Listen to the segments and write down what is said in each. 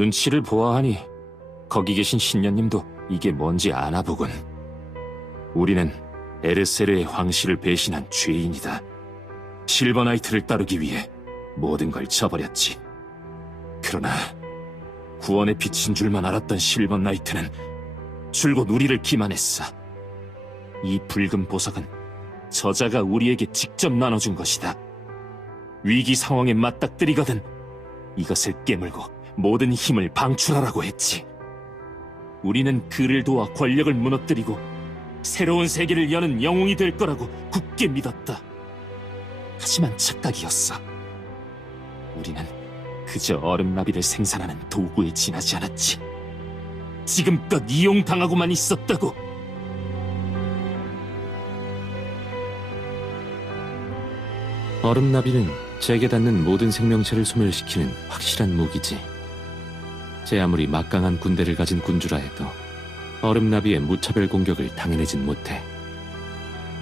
눈치를 보아하니 거기 계신 신녀님도 이게 뭔지 아나 보군. 우리는 에르세르의 황실을 배신한 죄인이다. 실버나이트를 따르기 위해 모든 걸 저버렸지. 그러나 구원의 빛인 줄만 알았던 실버나이트는 줄곧 우리를 기만했어. 이 붉은 보석은 저자가 우리에게 직접 나눠준 것이다. 위기 상황에 맞닥뜨리거든 이것을 깨물고 모든 힘을 방출하라고 했지. 우리는 그를 도와 권력을 무너뜨리고 새로운 세계를 여는 영웅이 될 거라고 굳게 믿었다. 하지만 착각이었어. 우리는 그저 얼음나비를 생산하는 도구에 지나지 않았지. 지금껏 이용당하고만 있었다고. 얼음나비는 제게 닿는 모든 생명체를 소멸시키는 확실한 무기지. 제 아무리 막강한 군대를 가진 군주라 해도 얼음나비의 무차별 공격을 당해내진 못해.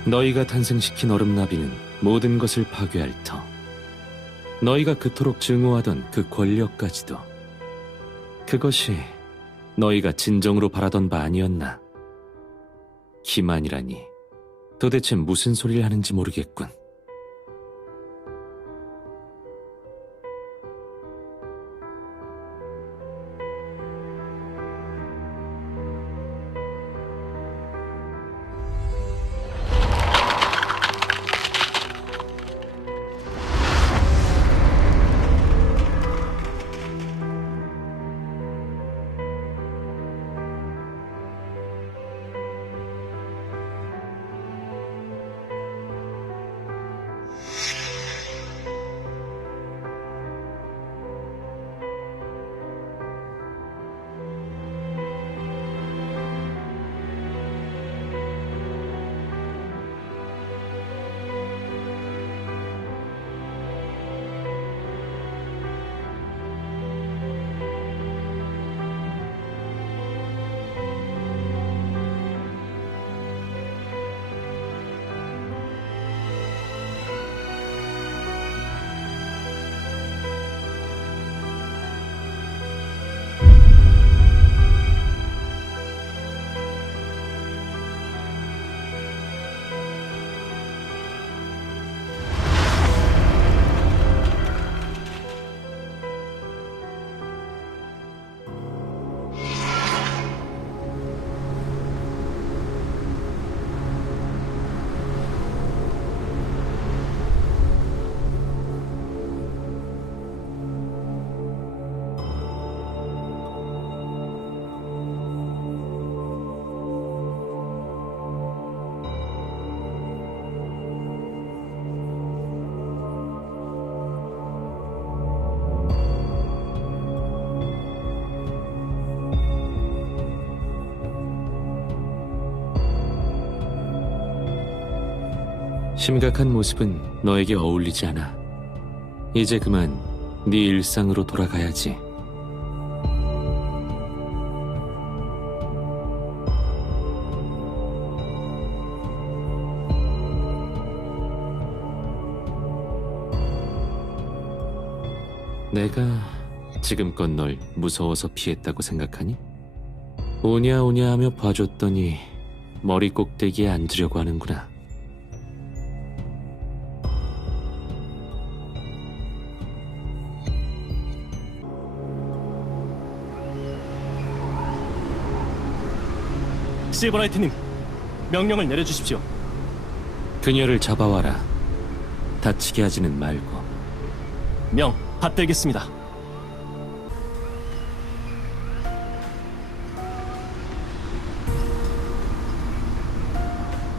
너희가 탄생시킨 얼음나비는 모든 것을 파괴할 터. 너희가 그토록 증오하던 그 권력까지도. 그것이 너희가 진정으로 바라던 바 아니었나? 기만이라니 도대체 무슨 소리를 하는지 모르겠군. 심각한 모습은 너에게 어울리지 않아. 이제 그만 네 일상으로 돌아가야지. 내가 지금껏 널 무서워서 피했다고 생각하니? 오냐 오냐 하며 봐줬더니 머리 꼭대기에 앉으려고 하는구나. 실버나이트님, 명령을 내려주십시오. 그녀를 잡아와라. 다치게 하지는 말고. 명 받들겠습니다.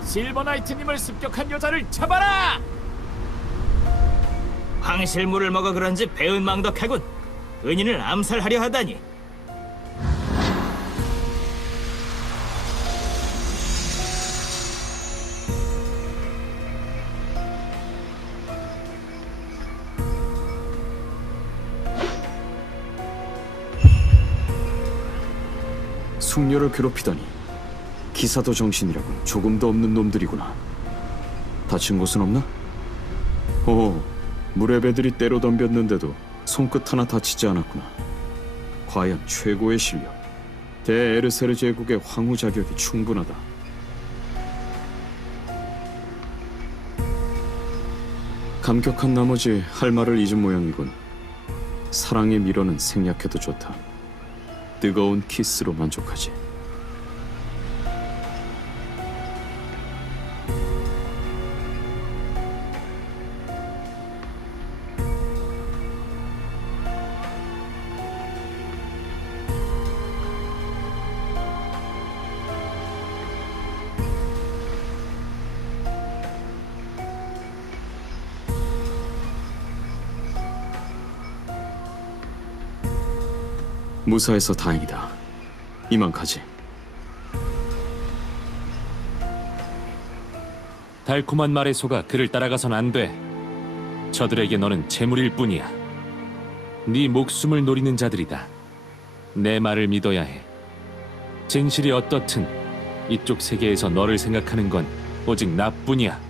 실버나이트님을 습격한 여자를 잡아라! 황실물을 먹어 그런지 배은망덕하군. 은인을 암살하려 하다니. 숙녀를 괴롭히다니 기사도 정신이라곤 조금도 없는 놈들이구나. 다친 곳은 없나? 무레배들이 때로 덤볐는데도 손끝 하나 다치지 않았구나. 과연 최고의 실력. 대에르세르 제국의 황후 자격이 충분하다. 감격한 나머지 할 말을 잊은 모양이군. 사랑의 미로는 생략해도 좋다. 뜨거운 키스로 만족하지. 무사해서 다행이다. 이만 가지. 달콤한 말에 속아 그를 따라가선 안 돼. 저들에게 너는 재물일 뿐이야. 네 목숨을 노리는 자들이다. 내 말을 믿어야 해. 진실이 어떻든 이쪽 세계에서 너를 생각하는 건 오직 나뿐이야.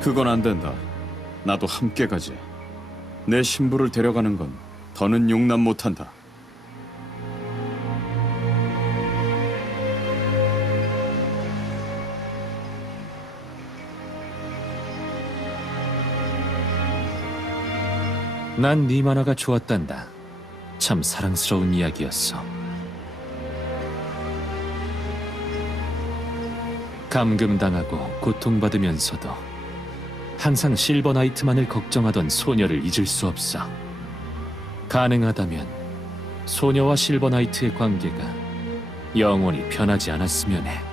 그건 안 된다. 나도 함께 가지. 내 신부를 데려가는 건 더는 용납 못한다. 난 네 만화가 좋았단다. 참 사랑스러운 이야기였어. 감금당하고 고통받으면서도 항상 실버 나이트만을 걱정하던 소녀를 잊을 수 없어. 가능하다면 소녀와 실버 나이트의 관계가 영원히 변하지 않았으면 해.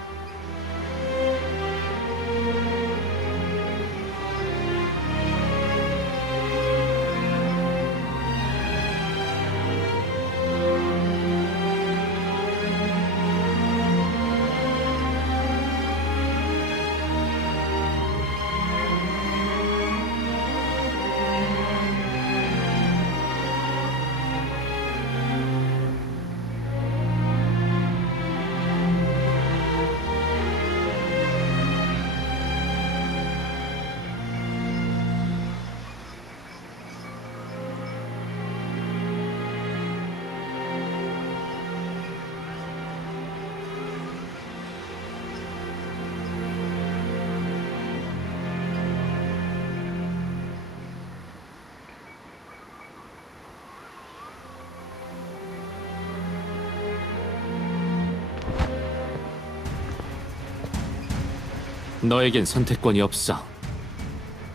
너에겐 선택권이 없어.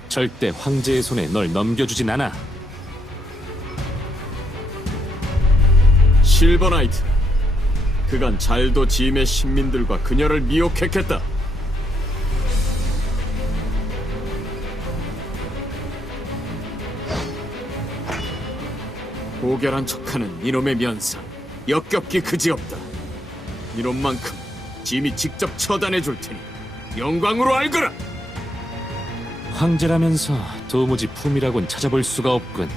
절대 황제의 손에 널 넘겨주진 않아. 실버 나이트. 그간 잘도 짐의 신민들과 그녀를 미혹했겠다. 고결한 척하는 이놈의 면상 역겹기 그지없다. 이놈만큼 짐이 직접 처단해 줄 테니 영광으로 알거라. 황제라면서 도무지 품이라곤 찾아볼 수가 없군.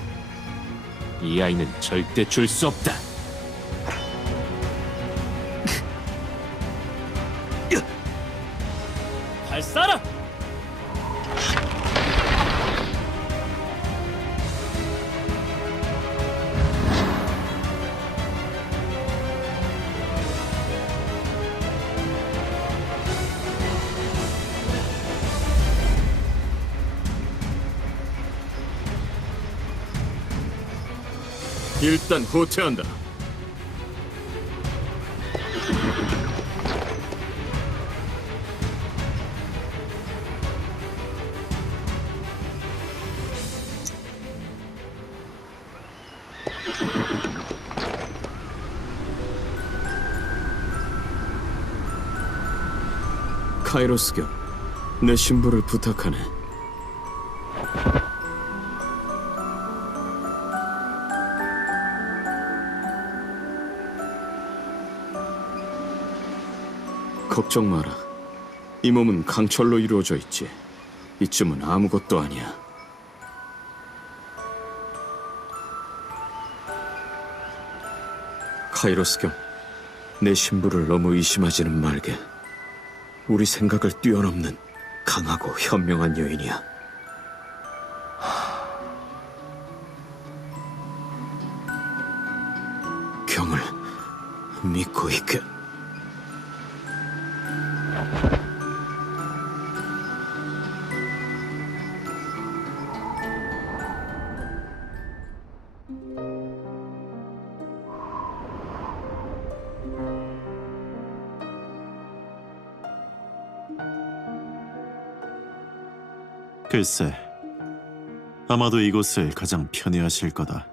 이 아이는 절대 줄 수 없다. 발사라! 일단 후퇴한다. 카이로스 겸 내 신부를 부탁하네. 걱정 마라. 이 몸은 강철로 이루어져 있지. 이쯤은 아무것도 아니야. 카이로스 겸 내 신부를 너무 의심하지는 말게. 우리 생각을 뛰어넘는 강하고 현명한 여인이야. 경을 믿고 있게. 글쎄, 아마도 이곳을 가장 편애하실 거다.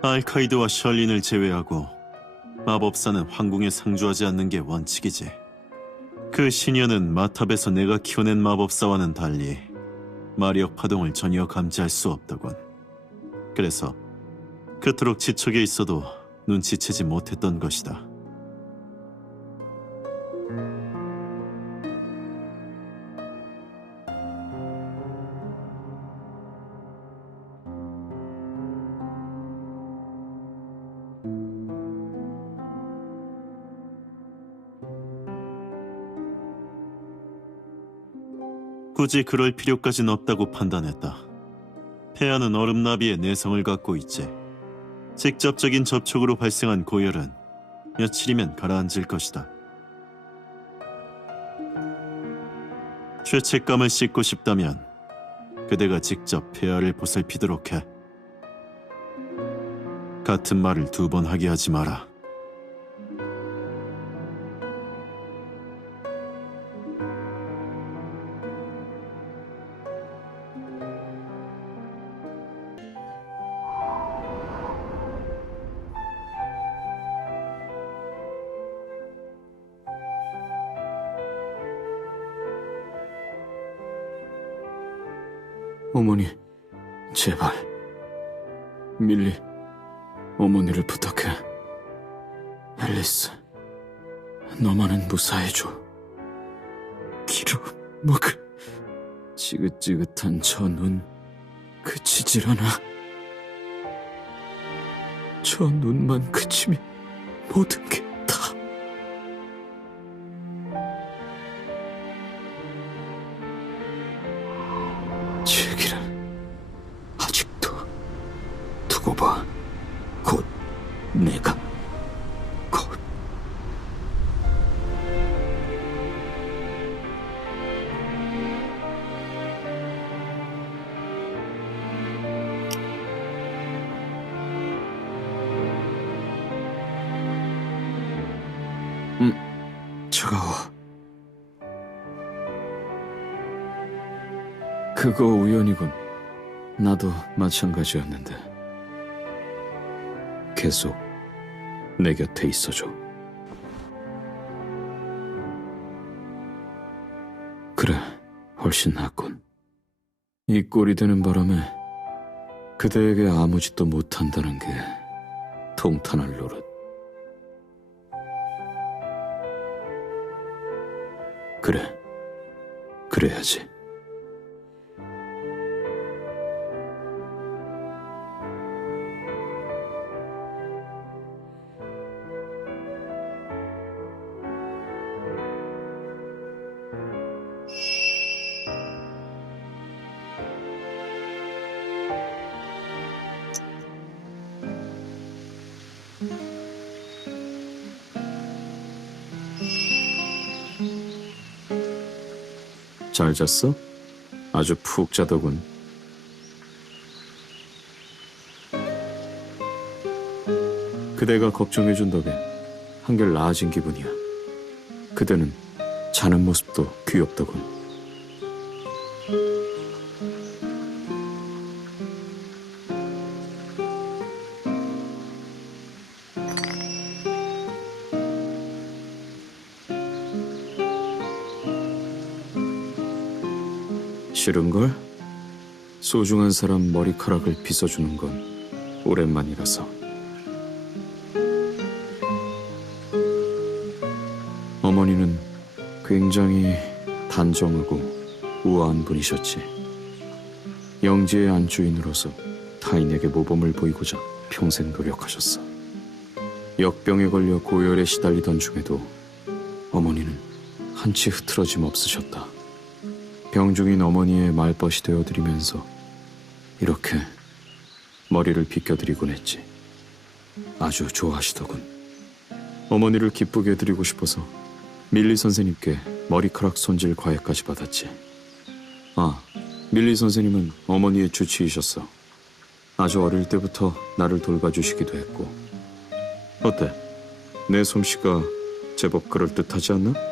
알카이드와 셜린을 제외하고 마법사는 황궁에 상주하지 않는 게 원칙이지. 그 시녀는 마탑에서 내가 키워낸 마법사와는 달리 마력 파동을 전혀 감지할 수 없더군. 그래서 그토록 지척에 있어도 눈치채지 못했던 것이다. 굳이 그럴 필요까진 없다고 판단했다. 폐하는 얼음나비의 내성을 갖고 있지. 직접적인 접촉으로 발생한 고열은 며칠이면 가라앉을 것이다. 죄책감을 씻고 싶다면 그대가 직접 폐하를 보살피도록 해. 같은 말을 2번 하게 하지 마라. 어머니, 제발. 밀리, 어머니를 부탁해. 앨리스, 너만은 무사해줘. 기로 먹을 지긋지긋한 저 눈 그치질 않아. 저 눈만 그치면 모든 게 다. 제기를 아직도 두고 봐. 곧 내가 곧. 차가워. 그거 우연이군. 나도 마찬가지였는데. 계속 내 곁에 있어줘. 그래, 훨씬 낫군. 이 꼴이 되는 바람에 그대에게 아무 짓도 못한다는 게 통탄할 노릇. 그래, 그래야지. 잘 잤어? 아주 푹 자더군. 그대가 걱정해준 덕에 한결 나아진 기분이야. 그대는 자는 모습도 귀엽더군. 싫은걸? 소중한 사람 머리카락을 빗어주는 건 오랜만이라서. 어머니는 굉장히 단정하고 우아한 분이셨지. 영지의 안주인으로서 타인에게 모범을 보이고자 평생 노력하셨어. 역병에 걸려 고열에 시달리던 중에도 어머니는 한치 흐트러짐 없으셨다. 병중인 어머니의 말벗이 되어드리면서 이렇게 머리를 빗겨드리곤 했지. 아주 좋아하시더군. 어머니를 기쁘게 해드리고 싶어서 밀리 선생님께 머리카락 손질 과외까지 받았지. 아, 밀리 선생님은 어머니의 주치이셨어. 아주 어릴 때부터 나를 돌봐주시기도 했고. 어때? 내 솜씨가 제법 그럴듯하지 않나?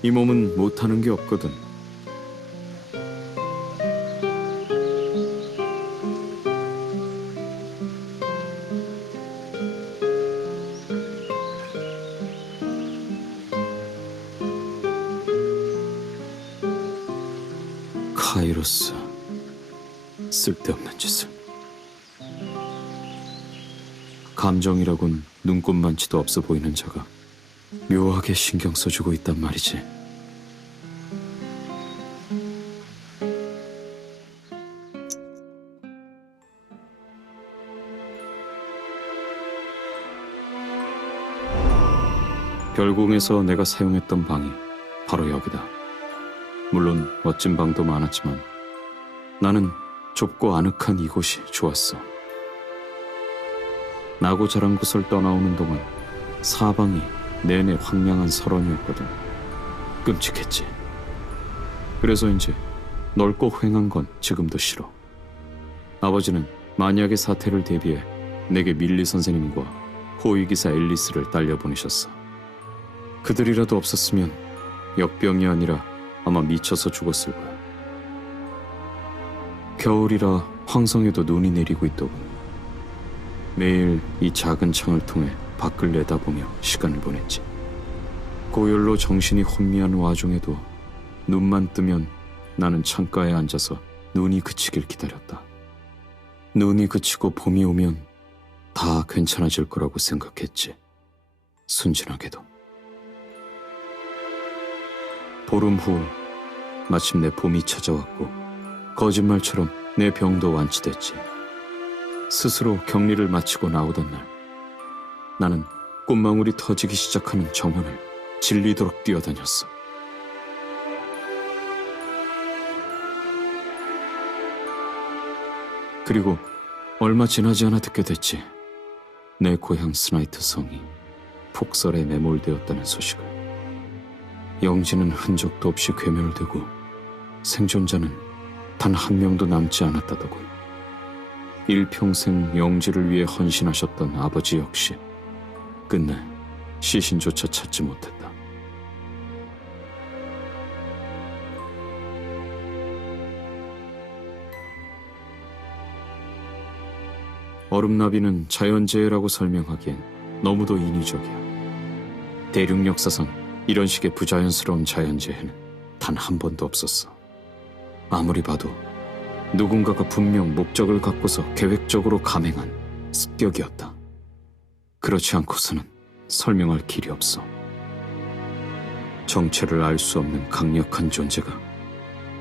이 몸은 못하는 게 없거든. 카이로스, 쓸데없는 짓을. 감정이라곤 눈꼽만치도 없어 보이는 자가 묘하게 신경 써주고 있단 말이지. 별궁에서 내가 사용했던 방이 바로 여기다. 물론 멋진 방도 많았지만 나는 좁고 아늑한 이곳이 좋았어. 나고 자란 곳을 떠나오는 동안 사방이 내내 황량한 설원이었거든. 끔찍했지. 그래서인지 넓고 휑한 건 지금도 싫어. 아버지는 만약의 사태를 대비해 내게 밀리 선생님과 호위기사 앨리스를 딸려보내셨어. 그들이라도 없었으면 역병이 아니라 아마 미쳐서 죽었을 거야. 겨울이라 황성에도 눈이 내리고 있더군. 매일 이 작은 창을 통해 밖을 내다보며 시간을 보냈지. 고열로 정신이 혼미한 와중에도 눈만 뜨면 나는 창가에 앉아서 눈이 그치길 기다렸다. 눈이 그치고 봄이 오면 다 괜찮아질 거라고 생각했지. 순진하게도. 보름 후 마침내 봄이 찾아왔고 거짓말처럼 내 병도 완치됐지. 스스로 격리를 마치고 나오던 날 나는 꽃망울이 터지기 시작하는 정원을 질리도록 뛰어다녔어. 그리고 얼마 지나지 않아 듣게 됐지. 내 고향 스나이트 성이 폭설에 매몰되었다는 소식을. 영지는 흔적도 없이 괴멸되고 생존자는 단 한 명도 남지 않았다더군. 일평생 영지를 위해 헌신하셨던 아버지 역시 끝내 시신조차 찾지 못했다. 얼음나비는 자연재해라고 설명하기엔 너무도 인위적이야. 대륙 역사상 이런 식의 부자연스러운 자연재해는 단 한 번도 없었어. 아무리 봐도 누군가가 분명 목적을 갖고서 계획적으로 감행한 습격이었다. 그렇지 않고서는 설명할 길이 없어. 정체를 알 수 없는 강력한 존재가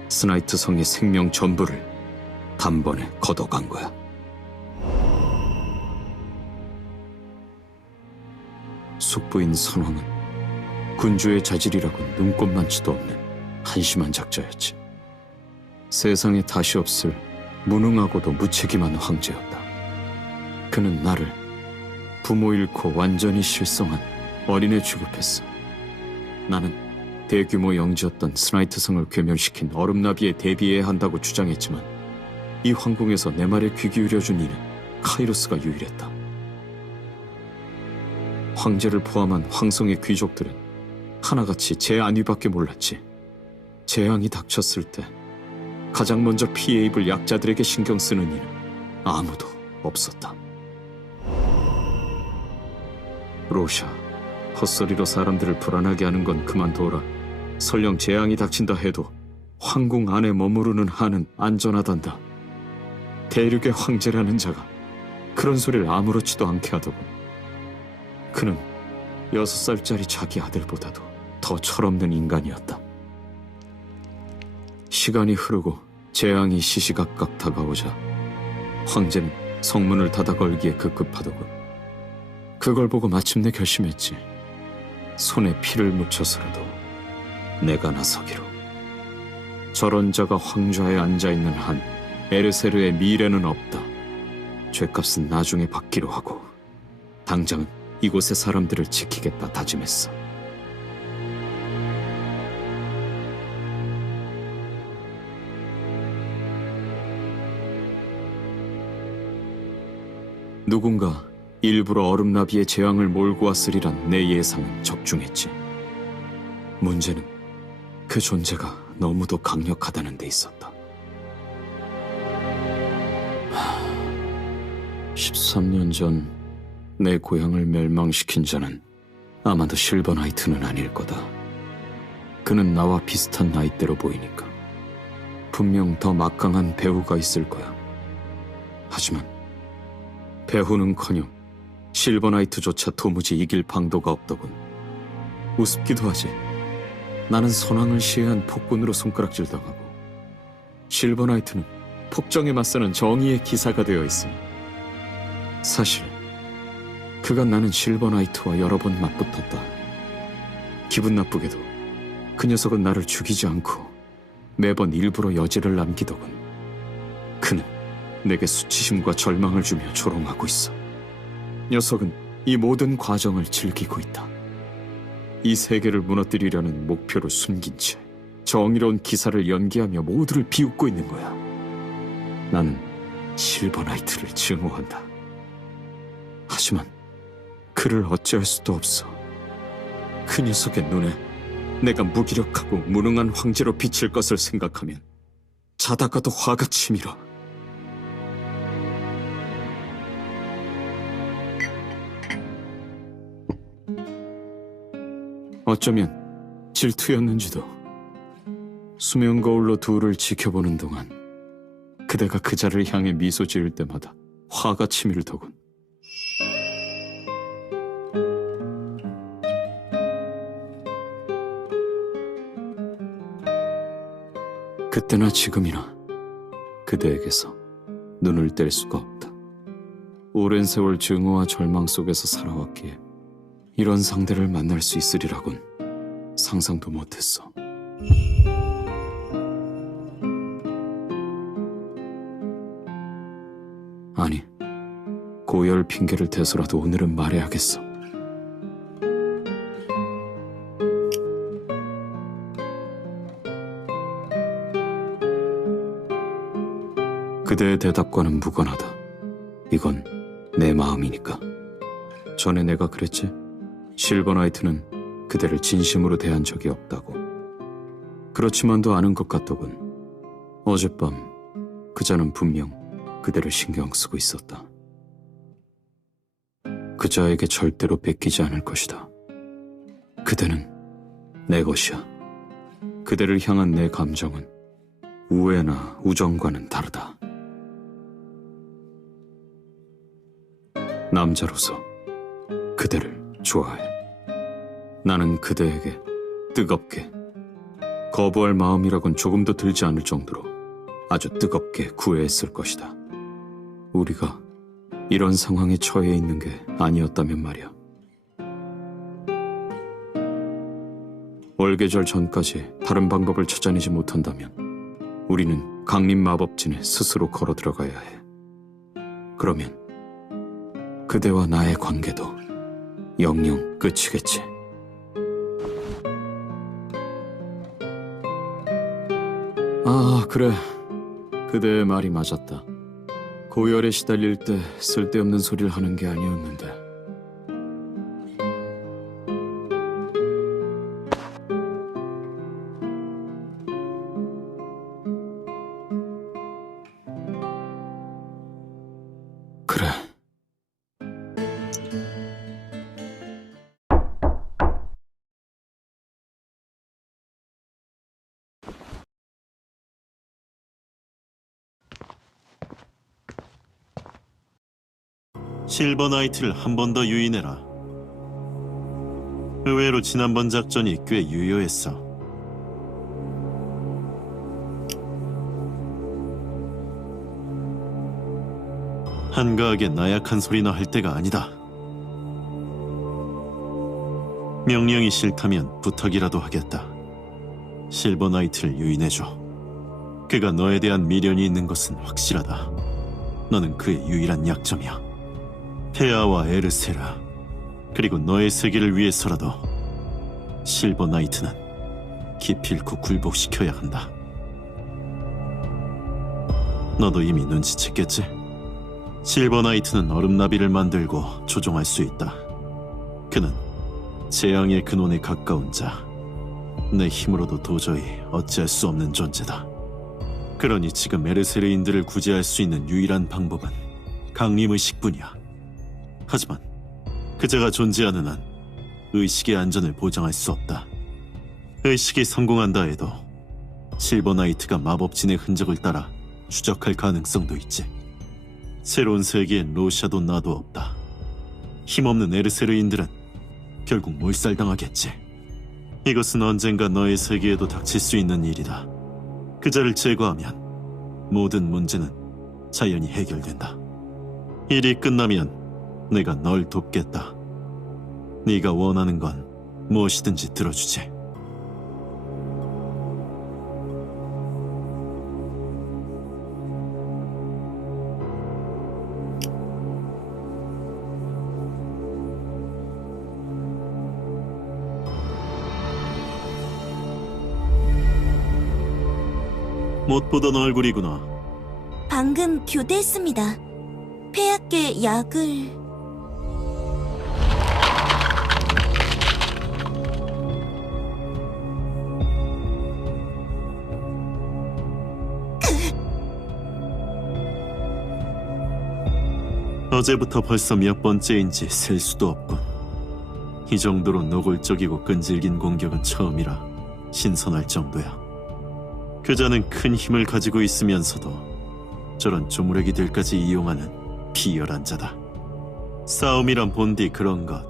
스나이트 성의 생명 전부를 단번에 걷어간 거야. 숙부인 선왕은 군주의 자질이라곤 눈꼽만치도 없는 한심한 작자였지. 세상에 다시 없을 무능하고도 무책임한 황제였다. 그는 나를 부모 잃고 완전히 실성한 어린애 취급했어. 나는 대규모 영지였던 스나이트성을 괴멸시킨 얼음나비에 대비해야 한다고 주장했지만 이 황궁에서 내 말에 귀 기울여준 이는 카이로스가 유일했다. 황제를 포함한 황성의 귀족들은 하나같이 제 안위밖에 몰랐지. 재앙이 닥쳤을 때 가장 먼저 피해 입을 약자들에게 신경 쓰는 이는 아무도 없었다. 로샤, 헛소리로 사람들을 불안하게 하는 건 그만둬라. 설령 재앙이 닥친다 해도 황궁 안에 머무르는 한은 안전하단다. 대륙의 황제라는 자가 그런 소리를 아무렇지도 않게 하더군. 그는 6살짜리 자기 아들보다도 더 철없는 인간이었다. 시간이 흐르고 재앙이 시시각각 다가오자 황제는 성문을 닫아 걸기에 급급하더군. 그걸 보고 마침내 결심했지. 손에 피를 묻혀서라도 내가 나서기로. 저런 자가 황좌에 앉아있는 한 에르세르의 미래는 없다. 죗값은 나중에 받기로 하고 당장은 이곳의 사람들을 지키겠다 다짐했어. 누군가 일부러 얼음나비의 재앙을 몰고 왔으리란 내 예상은 적중했지. 문제는 그 존재가 너무도 강력하다는 데 있었다. 13년 전 내 고향을 멸망시킨 자는 아마도 실버나이트는 아닐 거다. 그는 나와 비슷한 나이대로 보이니까. 분명 더 막강한 배후가 있을 거야. 하지만 배후는커녕 실버나이트조차 도무지 이길 방도가 없더군. 우습기도 하지. 나는 선왕을 시해한 폭군으로 손가락질당하고 실버나이트는 폭정에 맞서는 정의의 기사가 되어 있으니 사실 그간 나는 실버나이트와 여러 번 맞붙었다. 기분 나쁘게도 그 녀석은 나를 죽이지 않고 매번 일부러 여지를 남기더군. 그는 내게 수치심과 절망을 주며 조롱하고 있어. 녀석은 이 모든 과정을 즐기고 있다. 이 세계를 무너뜨리려는 목표를 숨긴 채 정의로운 기사를 연기하며 모두를 비웃고 있는 거야. 나는 실버나이트를 증오한다. 하지만 그를 어찌할 수도 없어. 그 녀석의 눈에 내가 무기력하고 무능한 황제로 비칠 것을 생각하면 자다가도 화가 치밀어. 어쩌면 질투였는지도. 수면 거울로 둘을 지켜보는 동안 그대가 그 자를 향해 미소 지을 때마다 화가 치밀더군. 그때나 지금이나 그대에게서 눈을 뗄 수가 없다. 오랜 세월 증오와 절망 속에서 살아왔기에 이런 상대를 만날 수 있으리라곤 상상도 못했어. 아니, 고열 핑계를 대서라도 오늘은 말해야겠어. 그대의 대답과는 무관하다. 이건 내 마음이니까. 전에 내가 그랬지? 실버나이트는 그대를 진심으로 대한 적이 없다고. 그렇지만도 않은 것 같더군. 어젯밤 그자는 분명 그대를 신경 쓰고 있었다. 그자에게 절대로 뺏기지 않을 것이다. 그대는 내 것이야. 그대를 향한 내 감정은 우애나 우정과는 다르다. 남자로서 그대를 좋아해. 나는 그대에게 뜨겁게 거부할 마음이라곤 조금도 들지 않을 정도로 아주 뜨겁게 구애했을 것이다. 우리가 이런 상황에 처해 있는 게 아니었다면 말이야. 월계절 전까지 다른 방법을 찾아내지 못한다면 우리는 강림 마법진에 스스로 걸어 들어가야 해. 그러면 그대와 나의 관계도 영영 끝이겠지. 아, 그래. 그대의 말이 맞았다. 고열에 시달릴 때 쓸데없는 소리를 하는 게 아니었는데. 그래. 실버 나이트를 한 번 더 유인해라. 의외로 지난번 작전이 꽤 유효했어. 한가하게 나약한 소리나 할 때가 아니다. 명령이 싫다면 부탁이라도 하겠다. 실버 나이트를 유인해줘. 그가 너에 대한 미련이 있는 것은 확실하다. 너는 그의 유일한 약점이야. 페아와 에르세라, 그리고 너의 세계를 위해서라도 실버 나이트는 기필코 굴복시켜야 한다. 너도 이미 눈치챘겠지? 실버 나이트는 얼음나비를 만들고 조종할 수 있다. 그는 재앙의 근원에 가까운 자, 내 힘으로도 도저히 어찌할 수 없는 존재다. 그러니 지금 에르세르인들을 구제할 수 있는 유일한 방법은 강림의식뿐이야. 하지만 그자가 존재하는 한 의식의 안전을 보장할 수 없다. 의식이 성공한다 해도 실버 나이트가 마법진의 흔적을 따라 추적할 가능성도 있지. 새로운 세계엔 로샤도 나도 없다. 힘없는 에르세르인들은 결국 몰살당하겠지. 이것은 언젠가 너의 세계에도 닥칠 수 있는 일이다. 그자를 제거하면 모든 문제는 자연히 해결된다. 일이 끝나면 내가 널 돕겠다. 네가 원하는 건 무엇이든지 들어주지. 못 보던 얼굴이구나. 방금 교대했습니다. 폐하께 약을... 어제부터 벌써 몇 번째인지 셀 수도 없군. 이 정도로 노골적이고 끈질긴 공격은 처음이라 신선할 정도야. 그자는 큰 힘을 가지고 있으면서도 저런 조무래기들까지 이용하는 비열한 자다. 싸움이란 본디 그런 것,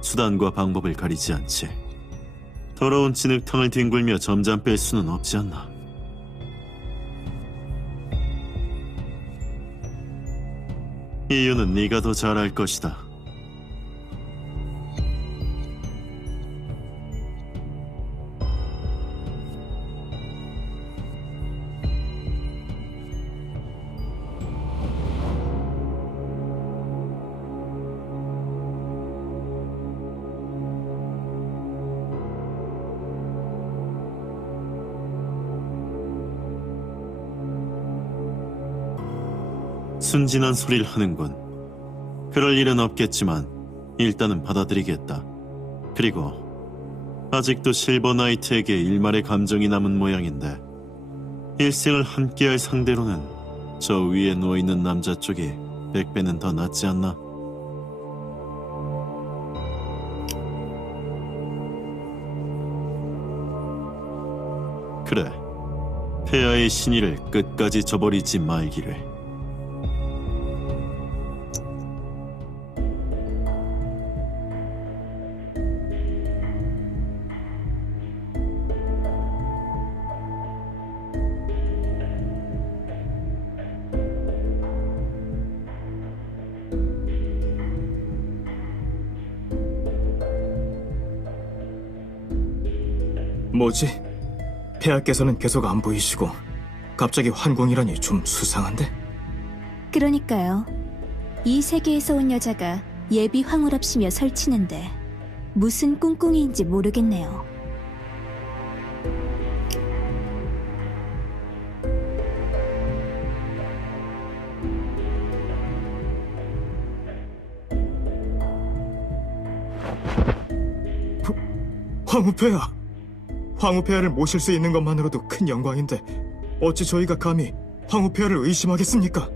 수단과 방법을 가리지 않지. 더러운 진흙탕을 뒹굴며 점잠 뺄 수는 없지 않나. 이유는 네가 더 잘 알 것이다. 순진한 소리를 하는군. 그럴 일은 없겠지만 일단은 받아들이겠다. 그리고 아직도 실버 나이트에게 일말의 감정이 남은 모양인데 일생을 함께할 상대로는 저 위에 누워있는 남자 쪽이 100배는 더 낫지 않나? 그래, 폐하의 신의를 끝까지 저버리지 말기를. 뭐지? 폐하께서는 계속 안 보이시고 갑자기 환궁이라니 좀 수상한데? 그러니까요. 이 세계에서 온 여자가 예비 황후랍시며 설치는데 무슨 꿍꿍이인지 모르겠네요. 황후폐하! 황후폐하를 모실 수 있는 것만으로도 큰 영광인데 어찌 저희가 감히 황후폐하를 의심하겠습니까?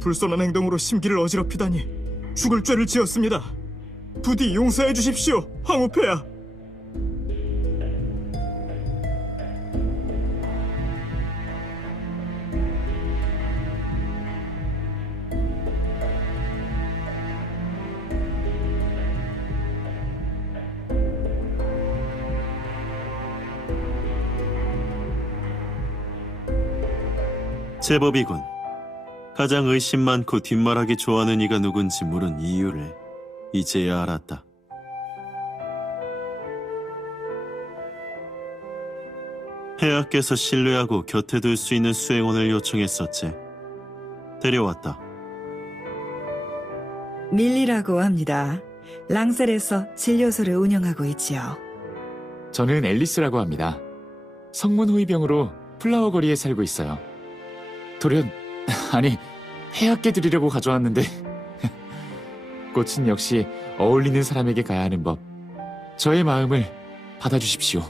불손한 행동으로 심기를 어지럽히다니 죽을 죄를 지었습니다. 부디 용서해 주십시오, 황후폐하! 제법이군. 가장 의심 많고 뒷말하기 좋아하는 이가 누군지 물은 이유를 이제야 알았다. 폐하께서 신뢰하고 곁에 둘 수 있는 수행원을 요청했었지. 데려왔다. 밀리라고 합니다. 랑셀에서 진료소를 운영하고 있지요. 저는 앨리스라고 합니다. 성문 호위병으로 플라워 거리에 살고 있어요. 돌연, 아니, 폐하께 드리려고 가져왔는데 꽃은 역시 어울리는 사람에게 가야 하는 법. 저의 마음을 받아주십시오.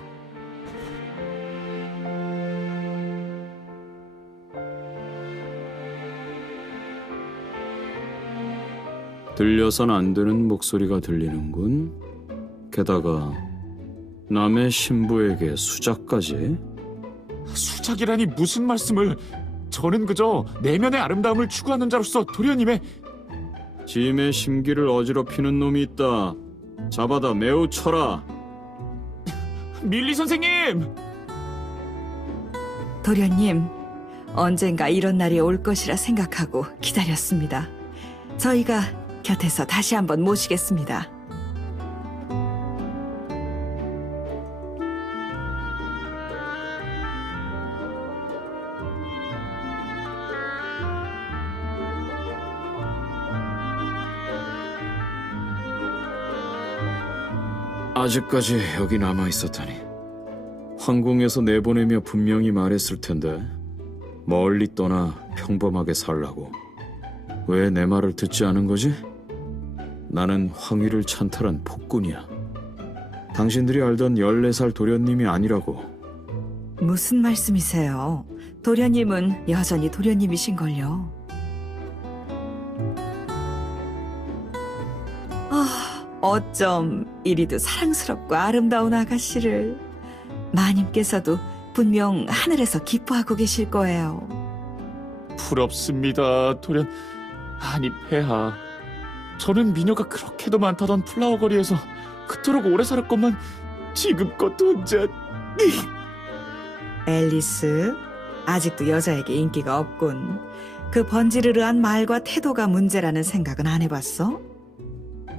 들려선 안 되는 목소리가 들리는군. 게다가 남의 신부에게 수작까지. 수작이라니 무슨 말씀을... 저는 그저 내면의 아름다움을 추구하는 자로서 도련님의... 짐의 심기를 어지럽히는 놈이 있다. 잡아다 매우 쳐라. 밀리 선생님! 도련님, 언젠가 이런 날이 올 것이라 생각하고 기다렸습니다. 저희가 곁에서 다시 한번 모시겠습니다. 아직까지 여기 남아 있었다니. 황궁에서 내보내며 분명히 말했을 텐데 멀리 떠나 평범하게 살라고. 왜 내 말을 듣지 않은 거지? 나는 황위를 찬탈한 폭군이야. 당신들이 알던 14살 도련님이 아니라고. 무슨 말씀이세요? 도련님은 여전히 도련님이신걸요. 어쩜 이리도 사랑스럽고 아름다운 아가씨를. 마님께서도 분명 하늘에서 기뻐하고 계실 거예요. 부럽습니다, 도련... 아니, 폐하... 저는 미녀가 그렇게도 많다던 플라워 거리에서 그토록 오래 살았건만 지금껏 혼자... 앨리스, 아직도 여자에게 인기가 없군. 그 번지르르한 말과 태도가 문제라는 생각은 안 해봤어?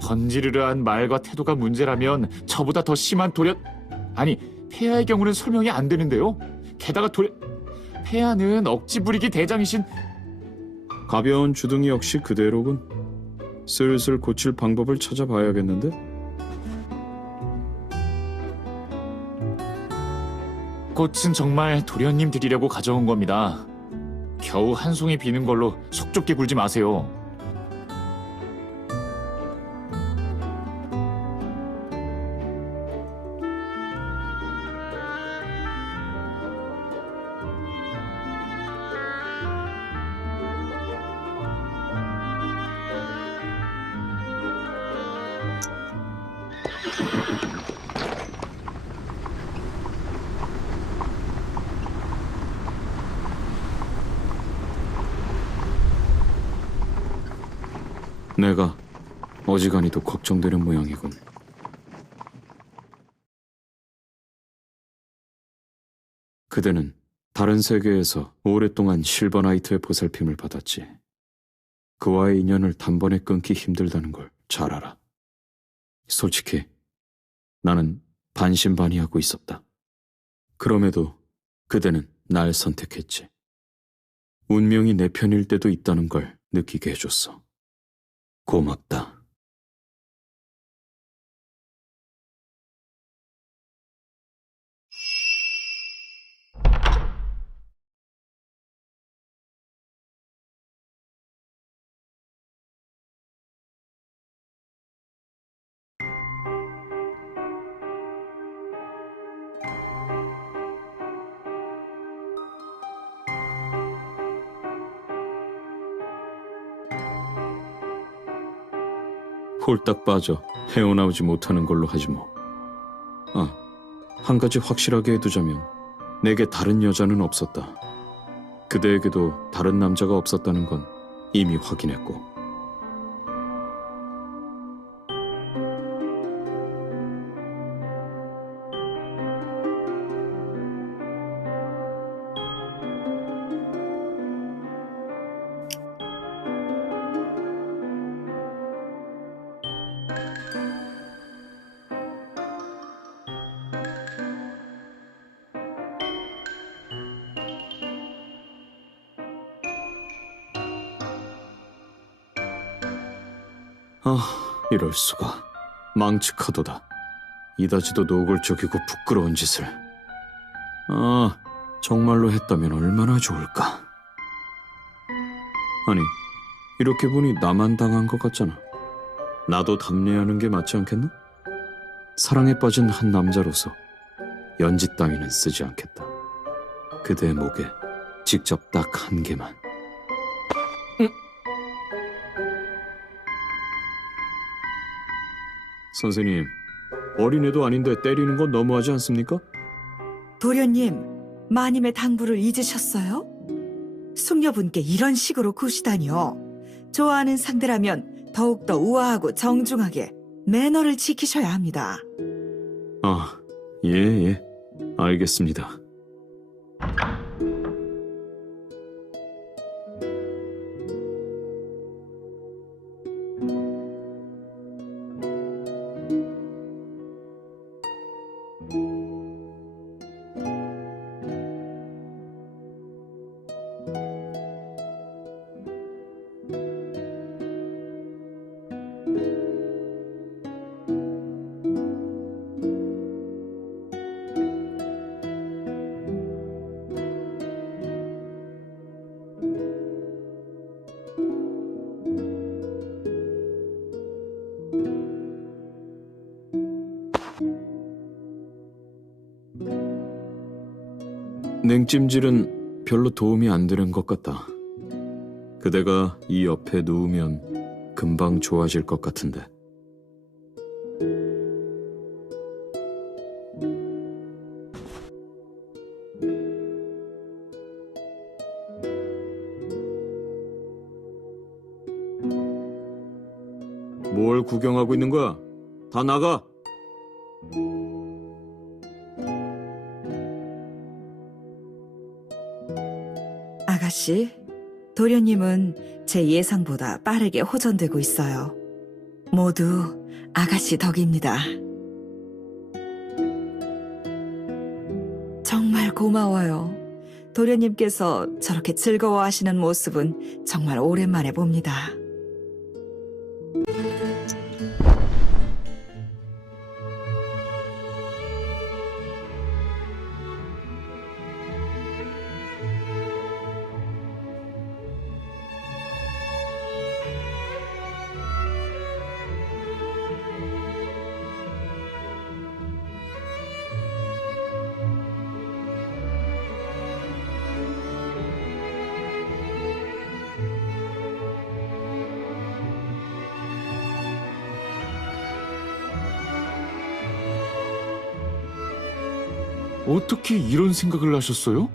번지르르한 말과 태도가 문제라면 저보다 더 심한 도련... 아니, 폐하의 경우는 설명이 안 되는데요. 게다가 폐하는 억지 부리기 대장이신... 가벼운 주둥이 역시 그대로군. 슬슬 고칠 방법을 찾아봐야겠는데? 꽃은 정말 도련님 드리려고 가져온 겁니다. 겨우 한 송이 비는 걸로 속 좁게 굴지 마세요. 내가 어지간히도 걱정되는 모양이군. 그대는 다른 세계에서 오랫동안 실버나이트의 보살핌을 받았지. 그와의 인연을 단번에 끊기 힘들다는 걸 잘 알아. 솔직히 나는 반신반의하고 있었다. 그럼에도 그대는 날 선택했지. 운명이 내 편일 때도 있다는 걸 느끼게 해줬어. 고맙다. 홀딱 빠져 헤어나오지 못하는 걸로 하지 뭐. 아, 한 가지 확실하게 해두자면 내게 다른 여자는 없었다. 그대에게도 다른 남자가 없었다는 건 이미 확인했고. 아, 이럴 수가. 망측하도다. 이다지도 노골적이고 부끄러운 짓을. 아, 정말로 했다면 얼마나 좋을까. 아니, 이렇게 보니 나만 당한 것 같잖아. 나도 답례하는 게 맞지 않겠나? 사랑에 빠진 한 남자로서 연지 따위는 쓰지 않겠다. 그대의 목에 직접 딱 한 개만. 선생님, 어린애도 아닌데 때리는 건 너무하지 않습니까? 도련님, 마님의 당부를 잊으셨어요? 숙녀분께 이런 식으로 구시다니요. 좋아하는 상대라면 더욱더 우아하고 정중하게 매너를 지키셔야 합니다. 아, 예. 알겠습니다. 냉찜질은 별로 도움이 안 되는 것 같다. 그대가 이 옆에 누우면 금방 좋아질 것 같은데. 뭘 구경하고 있는 거야? 다 나가! 아가씨, 도련님은 제 예상보다 빠르게 호전되고 있어요. 모두 아가씨 덕입니다. 정말 고마워요. 도련님께서 저렇게 즐거워하시는 모습은 정말 오랜만에 봅니다. 어떻게 이런 생각을 하셨어요?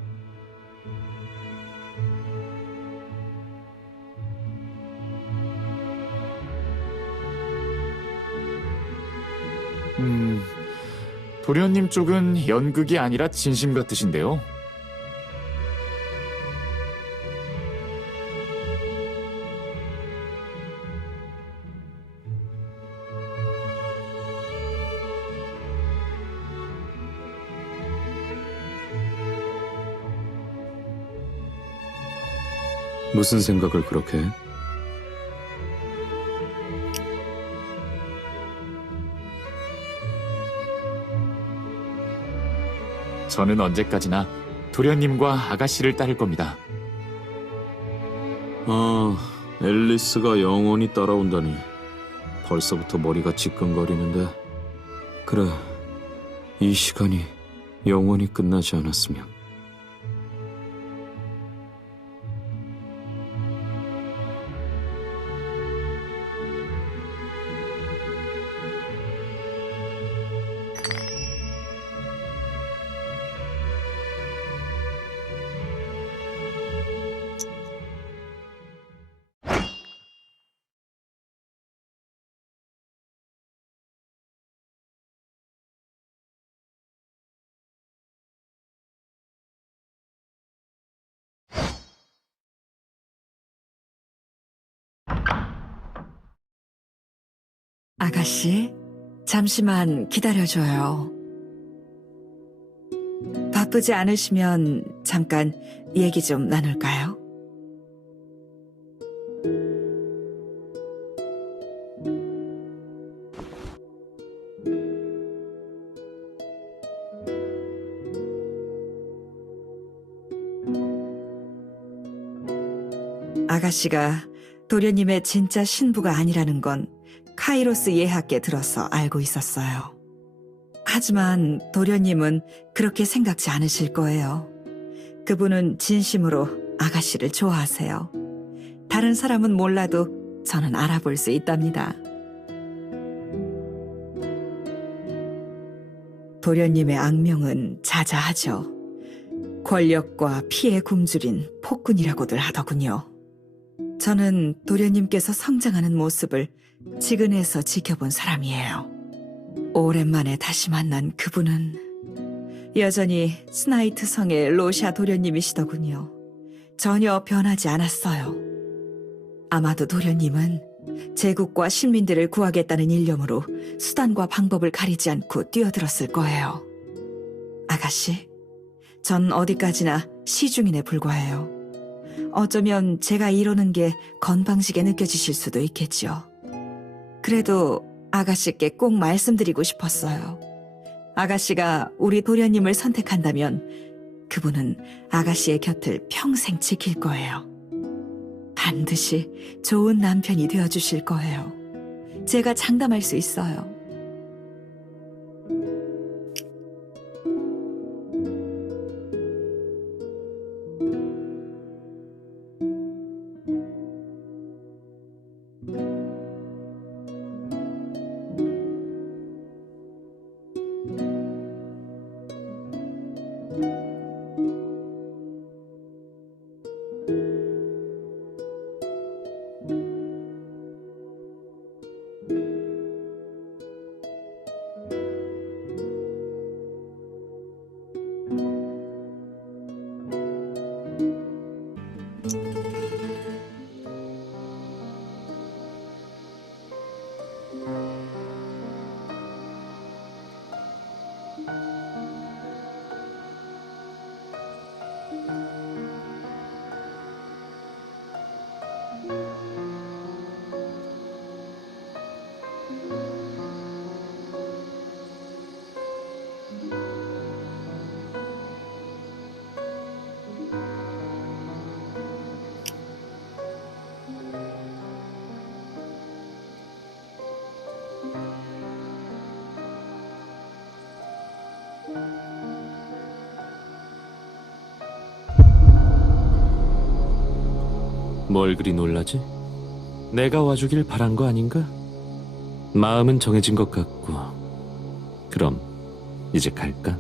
도련님 쪽은 연극이 아니라 진심 같으신데요. 무슨 생각을 그렇게 해? 저는 언제까지나 도련님과 아가씨를 따를 겁니다. 아, 앨리스가 영원히 따라온다니. 벌써부터 머리가 지끈거리는데. 그래, 이 시간이 영원히 끝나지 않았으면. 아가씨, 잠시만 기다려줘요. 바쁘지 않으시면 잠깐 얘기 좀 나눌까요? 아가씨가 도련님의 진짜 신부가 아니라는 건 카이로스 예하께 들어서 알고 있었어요. 하지만 도련님은 그렇게 생각지 않으실 거예요. 그분은 진심으로 아가씨를 좋아하세요. 다른 사람은 몰라도 저는 알아볼 수 있답니다. 도련님의 악명은 자자하죠. 권력과 피에 굶주린 폭군이라고들 하더군요. 저는 도련님께서 성장하는 모습을 지근해서 지켜본 사람이에요. 오랜만에 다시 만난 그분은 여전히 스나이트 성의 로샤 도련님이시더군요. 전혀 변하지 않았어요. 아마도 도련님은 제국과 신민들을 구하겠다는 일념으로 수단과 방법을 가리지 않고 뛰어들었을 거예요. 아가씨, 전 어디까지나 시중인에 불과해요. 어쩌면 제가 이러는 게 건방지게 느껴지실 수도 있겠죠. 그래도 아가씨께 꼭 말씀드리고 싶었어요. 아가씨가 우리 도련님을 선택한다면 그분은 아가씨의 곁을 평생 지킬 거예요. 반드시 좋은 남편이 되어주실 거예요. 제가 장담할 수 있어요. 뭘 그리 놀라지? 내가 와주길 바란 거 아닌가? 마음은 정해진 것 같고. 그럼 이제 갈까?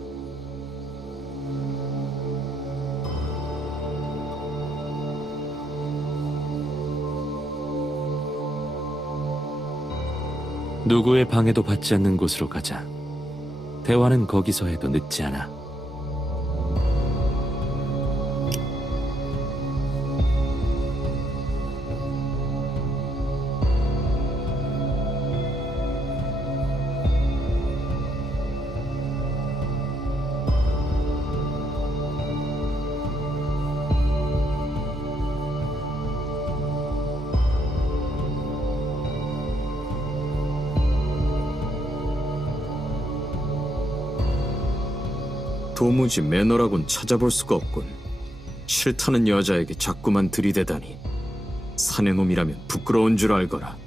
누구의 방해도 받지 않는 곳으로 가자. 대화는 거기서 해도 늦지 않아. 도무지 매너라곤 찾아볼 수가 없군. 싫다는 여자에게 자꾸만 들이대다니. 사내놈이라면 부끄러운 줄 알거라.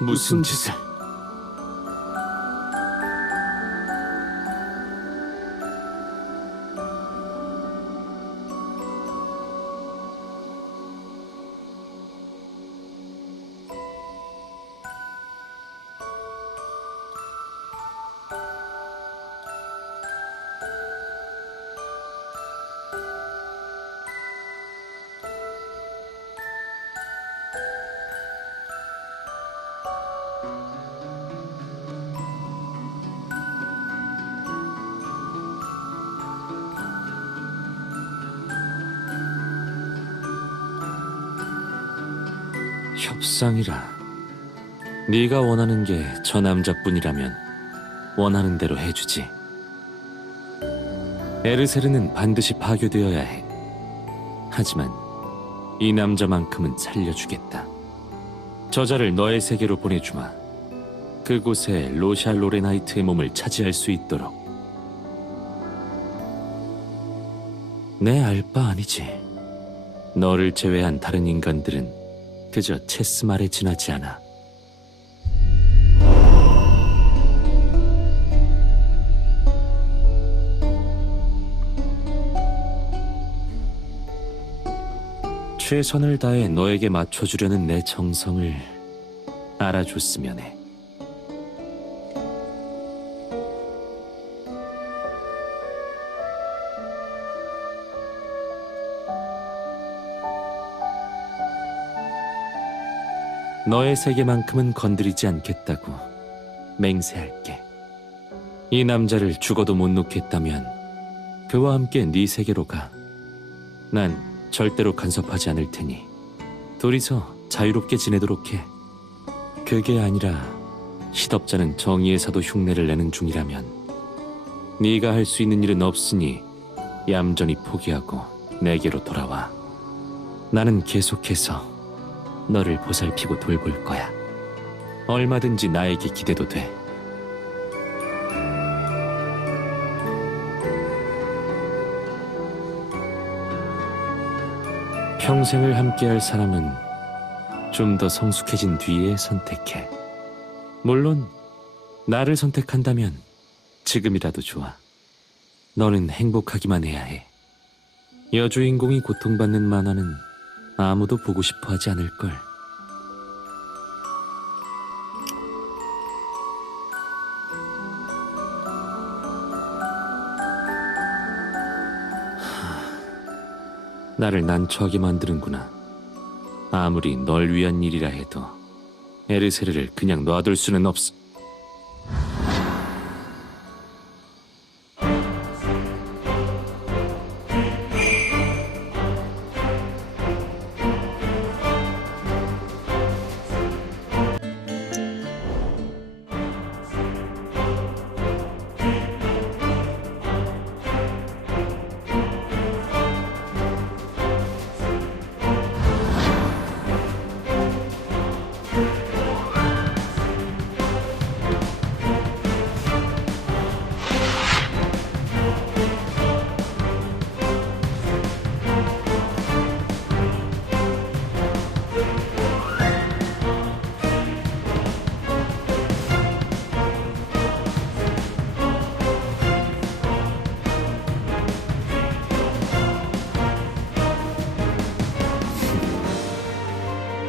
무슨 짓을? 협상이라. 네가 원하는 게 저 남자뿐이라면 원하는 대로 해주지. 에르세르는 반드시 파괴되어야 해. 하지만 이 남자만큼은 살려주겠다. 저자를 너의 세계로 보내주마. 그곳에 로샤 로레나이트의 몸을 차지할 수 있도록. 내 알 바 아니지. 너를 제외한 다른 인간들은 그저 체스말에 지나지 않아. 최선을 다해 너에게 맞춰주려는 내 정성을 알아줬으면 해. 너의 세계만큼은 건드리지 않겠다고 맹세할게. 이 남자를 죽어도 못 놓겠다면 그와 함께 네 세계로 가. 난 절대로 간섭하지 않을 테니 둘이서 자유롭게 지내도록 해. 그게 아니라 시덥잖은 정의에서도 흉내를 내는 중이라면 네가 할 수 있는 일은 없으니 얌전히 포기하고 내게로 돌아와. 나는 계속해서 너를 보살피고 돌볼 거야. 얼마든지 나에게 기대도 돼. 평생을 함께할 사람은 좀 더 성숙해진 뒤에 선택해. 물론 나를 선택한다면 지금이라도 좋아. 너는 행복하기만 해야 해. 여주인공이 고통받는 만화는 아무도 보고 싶어 하지 않을걸. 나를 난처하게 만드는구나. 아무리 널 위한 일이라 해도 에르세르를 그냥 놔둘 수는 없어.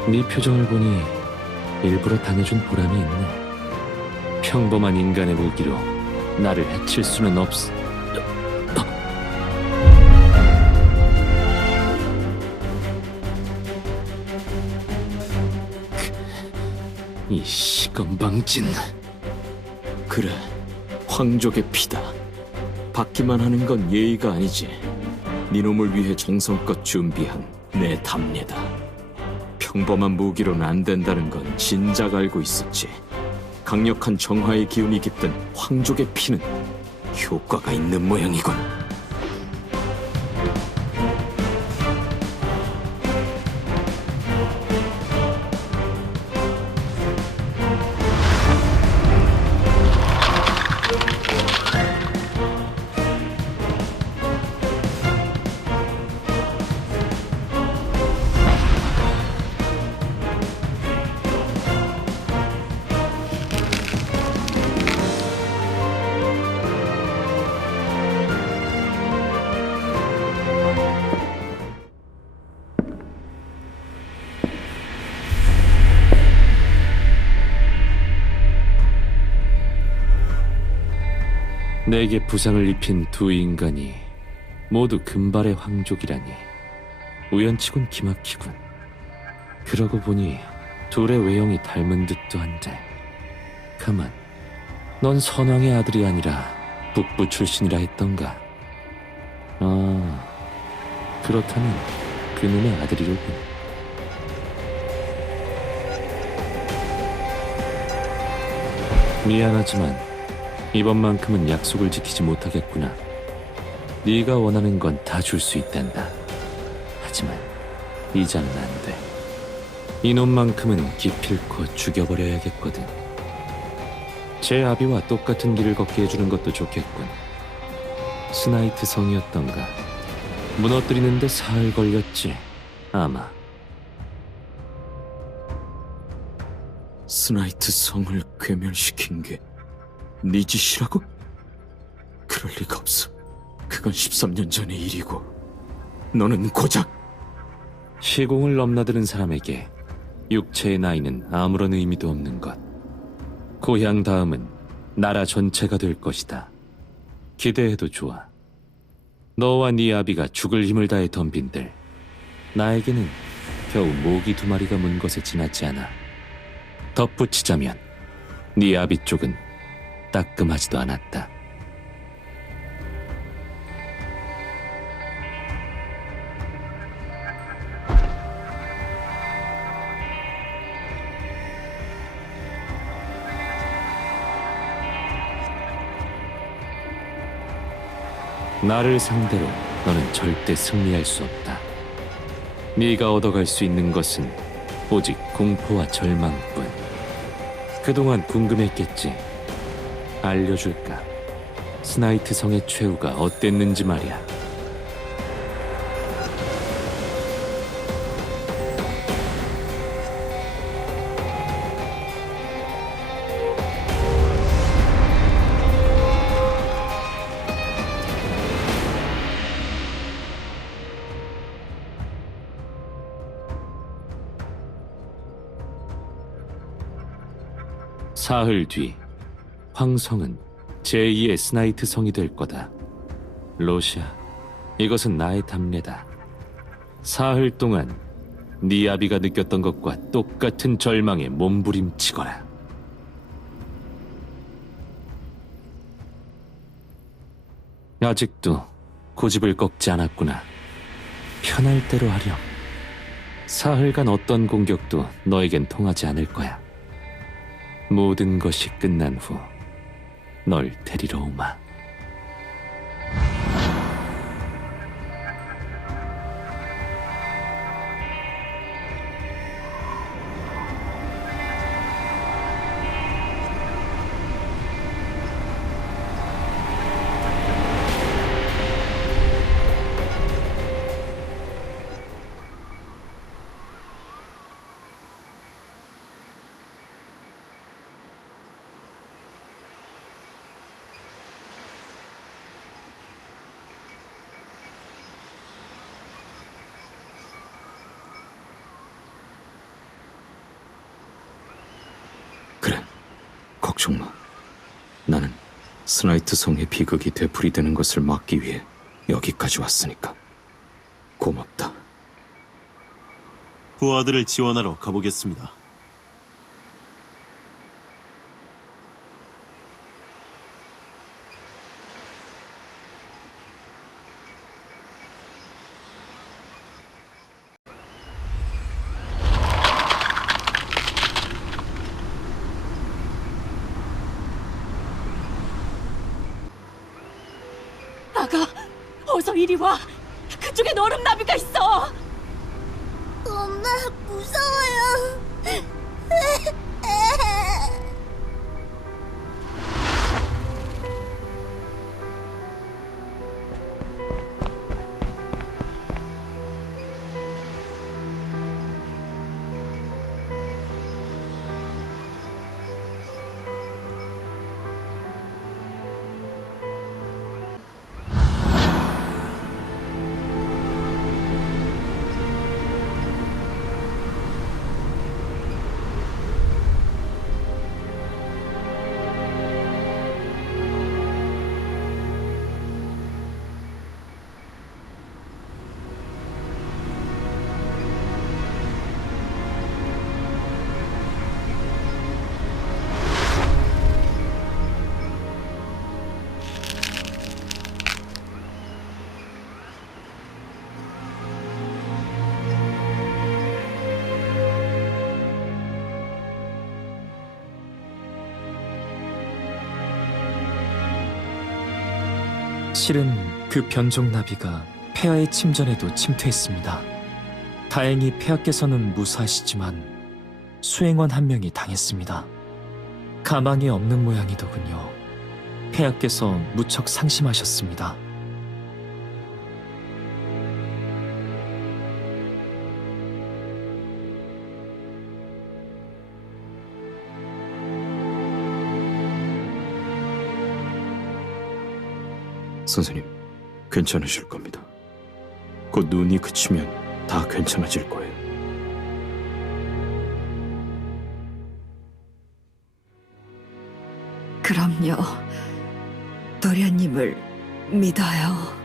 네 표정을 보니 일부러 당해준 보람이 있네. 평범한 인간의 무기로 나를 해칠 수는 없어. 이 시건방진. 그래, 황족의 피다. 받기만 하는 건 예의가 아니지. 니놈을 위해 정성껏 준비한 내 답례다. 평범한 무기로는 안 된다는 건 진작 알고 있었지. 강력한 정화의 기운이 깃든 황족의 피는 효과가 있는 모양이군. 내게 부상을 입힌 두 인간이 모두 금발의 황족이라니 우연치곤 기막히군. 그러고 보니 둘의 외형이 닮은 듯도 한데, 가만, 넌 선왕의 아들이 아니라 북부 출신이라 했던가? 아, 그렇다면 그놈의 아들이로군. 미안하지만 이번만큼은 약속을 지키지 못하겠구나. 네가 원하는 건 다 줄 수 있단다. 하지만 이자는 안 돼. 이놈만큼은 기필코 죽여버려야겠거든. 제 아비와 똑같은 길을 걷게 해주는 것도 좋겠군. 스나이트 성이었던가. 무너뜨리는데 사흘 걸렸지, 아마. 스나이트 성을 괴멸시킨 게 네 짓이라고? 그럴 리가 없어. 그건 13년 전의 일이고 너는 고작 시공을 넘나드는 사람에게 육체의 나이는 아무런 의미도 없는 것. 고향 다음은 나라 전체가 될 것이다. 기대해도 좋아. 너와 네 아비가 죽을 힘을 다해 덤빈들 나에게는 겨우 모기 2마리가 문 것에 지나지 않아. 덧붙이자면 네 아비 쪽은 따끔하지도 않았다. 나를 상대로 너는 절대 승리할 수 없다. 네가 얻어갈 수 있는 것은 오직 공포와 절망뿐. 그동안 궁금했겠지. 알려줄까? 스나이트 성의 최후가 어땠는지 말이야. 사흘 뒤 황성은 제2의 스나이트 성이 될 거다. 로시아, 이것은 나의 답례다. 사흘 동안 네 아비가 느꼈던 것과 똑같은 절망에 몸부림치거라. 아직도 고집을 꺾지 않았구나. 편할 대로 하렴. 사흘간 어떤 공격도 너에겐 통하지 않을 거야. 모든 것이 끝난 후 널 데리러 오마. 걱정 마. 나는 스나이트 성의 비극이 되풀이되는 것을 막기 위해 여기까지 왔으니까 고맙다. 부하들을 지원하러 가보겠습니다. 아가, 어서 이리 와. 그쪽엔 얼음나비가 있어. 엄마, 무서워요. 실은 그 변종 나비가 폐하의 침전에도 침투했습니다. 다행히 폐하께서는 무사하시지만 수행원 한 명이 당했습니다. 가망이 없는 모양이더군요. 폐하께서 무척 상심하셨습니다. 선생님, 괜찮으실 겁니다. 곧 눈이 그치면 다 괜찮아질 거예요. 그럼요. 도련님을 믿어요.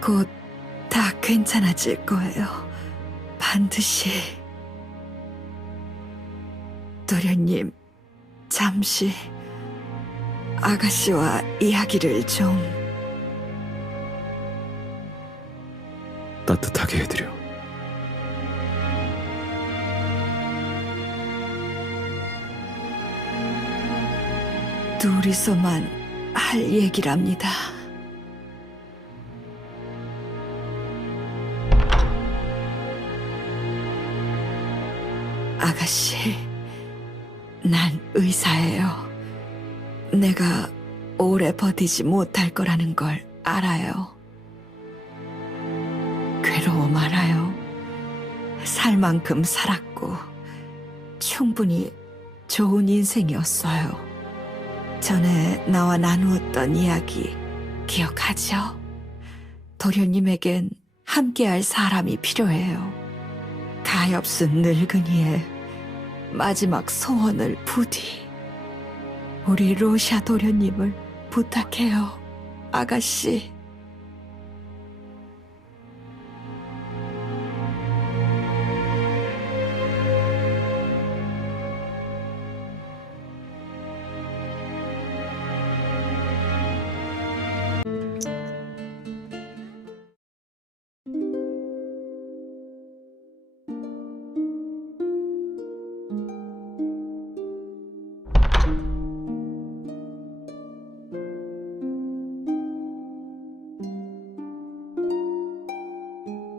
곧 다 괜찮아질 거예요. 반드시. 도련님, 잠시 아가씨와 이야기를 좀. 따뜻하게 해드려. 둘이서만 할 얘기랍니다. 아가씨, 난 의사예요. 내가 오래 버티지 못할 거라는 걸 알아요. 괴로워 말아요. 살 만큼 살았고 충분히 좋은 인생이었어요. 전에 나와 나누었던 이야기 기억하죠? 도련님에겐 함께할 사람이 필요해요. 가엾은 늙은이의 마지막 소원을 부디 우리 로샤 도련님을 부탁해요, 아가씨.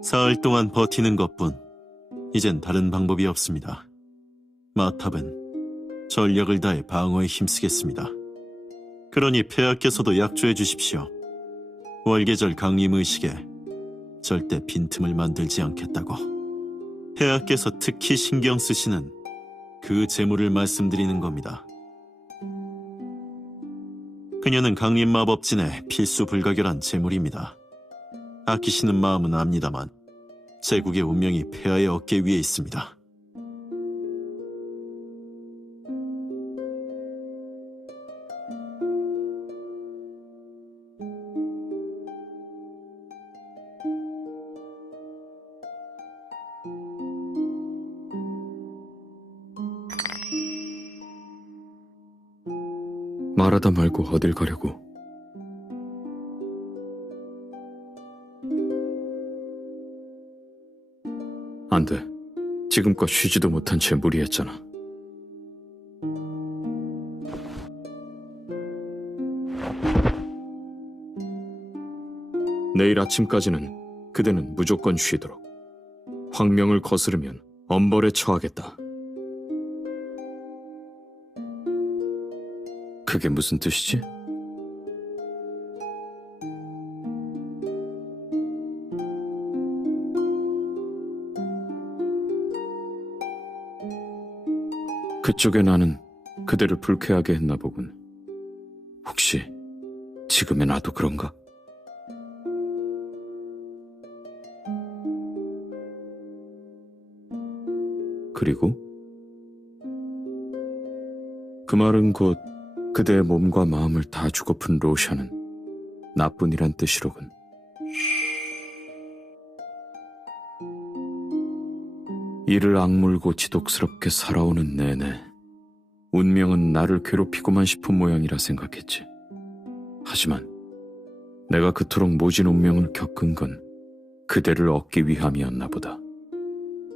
사흘 동안 버티는 것뿐. 이젠 다른 방법이 없습니다. 마탑은 전력을 다해 방어에 힘쓰겠습니다. 그러니 폐하께서도 약조해 주십시오. 월계절 강림 의식에 절대 빈틈을 만들지 않겠다고. 폐하께서 특히 신경 쓰시는 그 재물을 말씀드리는 겁니다. 그녀는 강림 마법진의 필수 불가결한 재물입니다. 아끼시는 마음은 압니다만 제국의 운명이 폐하의 어깨 위에 있습니다. 말하다 말고 어딜 가려고. 안 돼. 지금껏 쉬지도 못한 채 무리했잖아. 내일 아침까지는 그대는 무조건 쉬도록. 황명을 거스르면 엄벌에 처하겠다. 그게 무슨 뜻이지? 그쪽에 나는 그대를 불쾌하게 했나 보군. 혹시 지금의 나도 그런가? 그리고 그 말은 곧 그대의 몸과 마음을 다 주고픈 로샤는 나뿐이란 뜻이로군. 이를 악물고 지독스럽게 살아오는 내내 운명은 나를 괴롭히고만 싶은 모양이라 생각했지. 하지만 내가 그토록 모진 운명을 겪은 건 그대를 얻기 위함이었나 보다.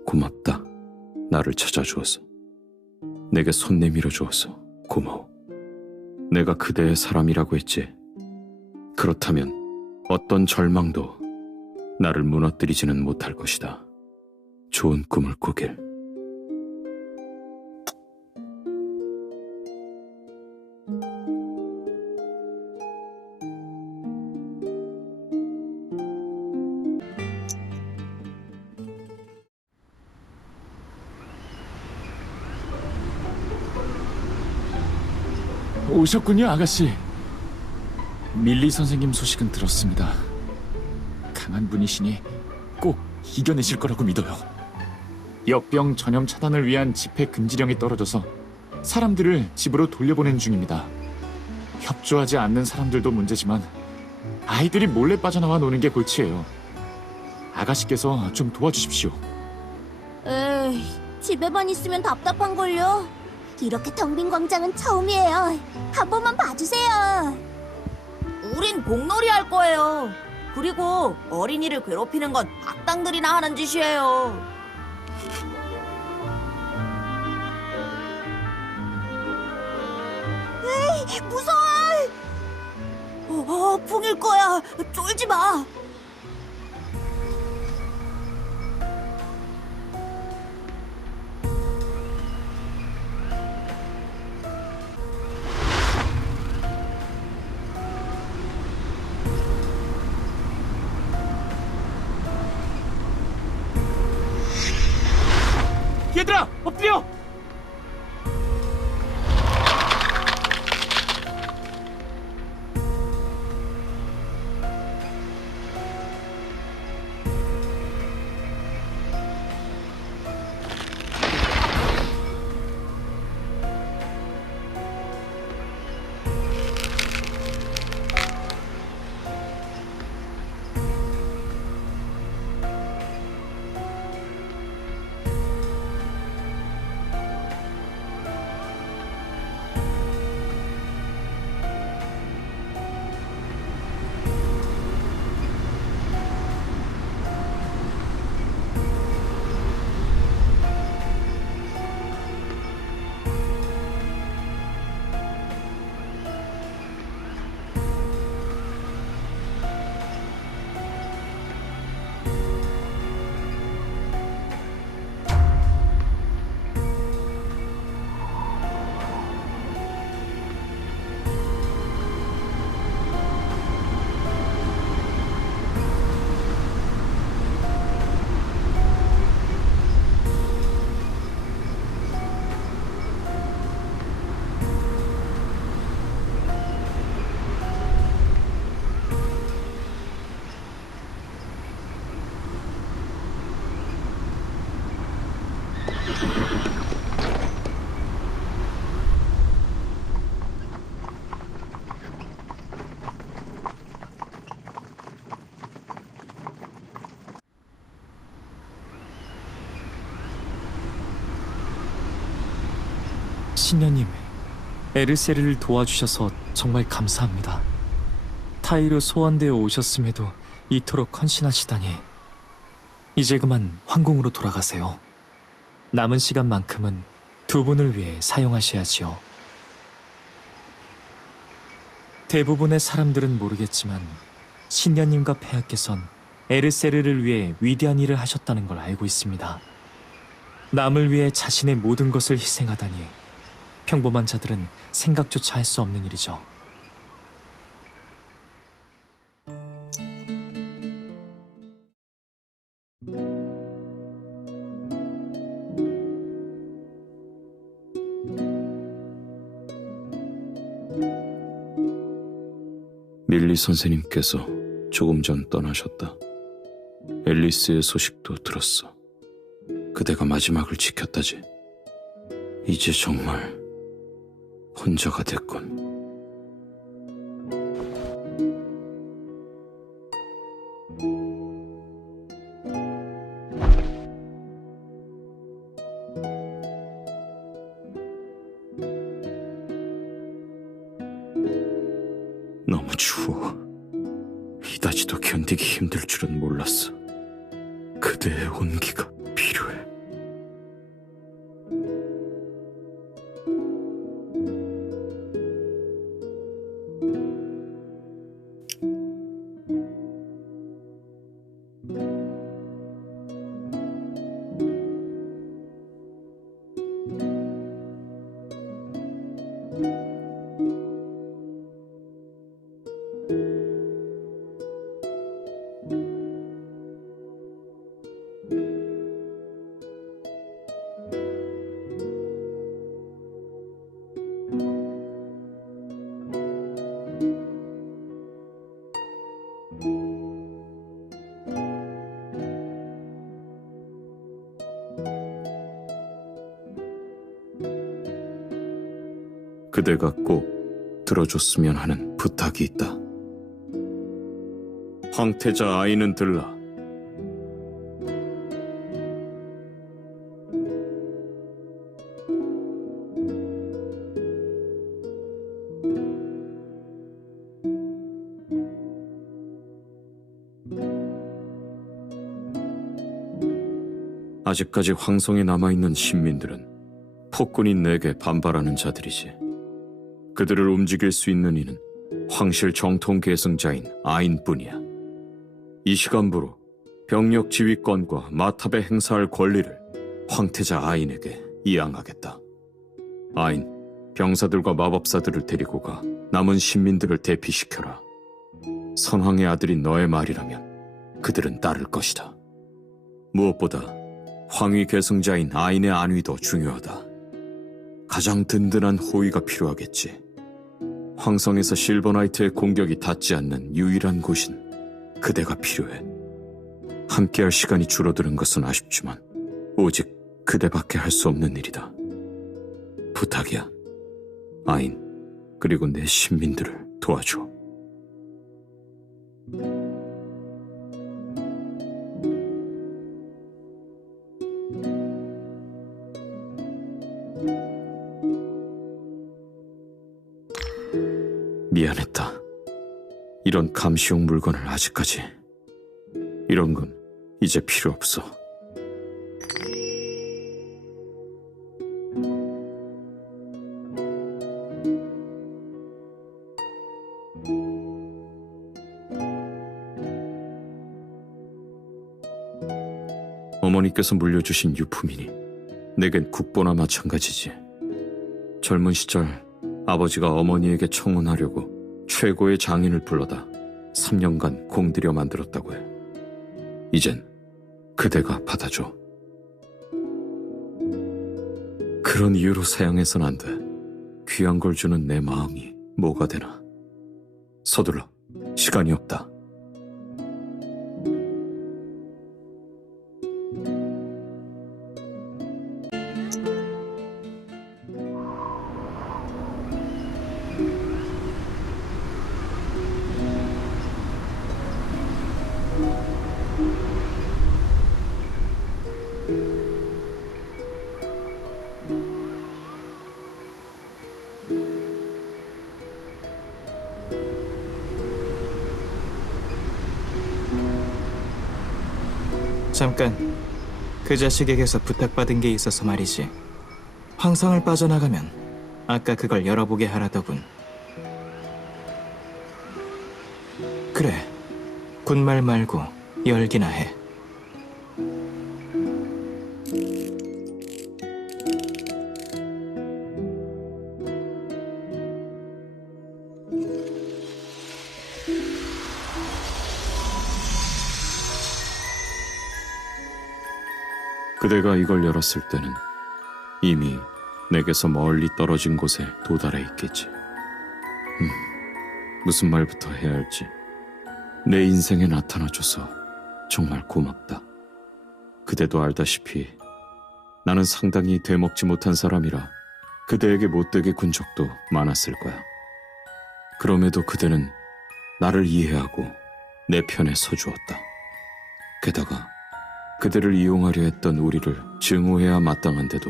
고맙다. 나를 찾아주어서. 내게 손 내밀어 주어서 고마워. 내가 그대의 사람이라고 했지. 그렇다면 어떤 절망도 나를 무너뜨리지는 못할 것이다. 좋은 꿈을 꾸길. 오셨군요, 아가씨. 밀리 선생님 소식은 들었습니다. 강한 분이시니 꼭 이겨내실 거라고 믿어요. 역병 전염 차단을 위한 집회 금지령이 떨어져서 사람들을 집으로 돌려보낸 중입니다. 협조하지 않는 사람들도 문제지만 아이들이 몰래 빠져나와 노는 게 골치예요. 아가씨께서 좀 도와주십시오. 에이, 집에만 있으면 답답한걸요. 이렇게 텅 빈 광장은 처음이에요. 한 번만 봐주세요. 우린 공놀이 할 거예요. 그리고 어린이를 괴롭히는 건 악당들이나 하는 짓이에요. 에이, 무서워! 풍일 거야. 쫄지 마. 얘들아, 엎드려! 신녀님, 에르세르를 도와주셔서 정말 감사합니다. 타이르 소환되어 오셨음에도 이토록 헌신하시다니. 이제 그만 황궁으로 돌아가세요. 남은 시간만큼은 두 분을 위해 사용하셔야지요. 대부분의 사람들은 모르겠지만 신녀님과 폐하께선 에르세르를 위해 위대한 일을 하셨다는 걸 알고 있습니다. 남을 위해 자신의 모든 것을 희생하다니 평범한 자들은 생각조차 할 수 없는 일이죠. 밀리 선생님께서 조금 전 떠나셨다. 앨리스의 소식도 들었어. 그대가 마지막을 지켰다지. 이제 정말 혼자가 됐군. 너무 추워. 이다지도 견디기 힘들 줄은 몰랐어. 그대의 온기가 필요해. 그대가 꼭 들어줬으면 하는 부탁이 있다. 황태자 아이는 들라. 아직까지 황성에 남아있는 신민들은 폭군인 내게 반발하는 자들이지. 그들을 움직일 수 있는 이는 황실 정통 계승자인 아인뿐이야. 이 시간부로 병력 지휘권과 마탑에 행사할 권리를 황태자 아인에게 이양하겠다. 아인, 병사들과 마법사들을 데리고 가 남은 신민들을 대피시켜라. 선왕의 아들인 너의 말이라면 그들은 따를 것이다. 무엇보다 황위 계승자인 아인의 안위도 중요하다. 가장 든든한 호위가 필요하겠지. 황성에서 실버나이트의 공격이 닿지 않는 유일한 곳인 그대가 필요해. 함께할 시간이 줄어드는 것은 아쉽지만 오직 그대밖에 할 수 없는 일이다. 부탁이야. 아인, 그리고 내 신민들을 도와줘. 미안했다. 이런 감시용 물건을 아직까지. 이런 건 이제 필요 없어. 어머니께서 물려주신 유품이니 내겐 국보나 마찬가지지. 젊은 시절 아버지가 어머니에게 청혼하려고 최고의 장인을 불러다 3년간 공들여 만들었다고 해. 이젠 그대가 받아줘. 그런 이유로 사양해선 안 돼. 귀한 걸 주는 내 마음이 뭐가 되나. 서둘러. 시간이 없다. 잠깐, 그 자식에게서 부탁받은 게 있어서 말이지. 황성을 빠져나가면 아까 그걸 열어보게 하라더군. 그래, 군말 말고 열기나 해. 그대가 이걸 열었을 때는 이미 내게서 멀리 떨어진 곳에 도달해 있겠지. 무슨 말부터 해야 할지. 내 인생에 나타나줘서 정말 고맙다. 그대도 알다시피 나는 상당히 되먹지 못한 사람이라 그대에게 못되게 군 적도 많았을 거야. 그럼에도 그대는 나를 이해하고 내 편에 서주었다. 게다가 그대를 이용하려 했던 우리를 증오해야 마땅한데도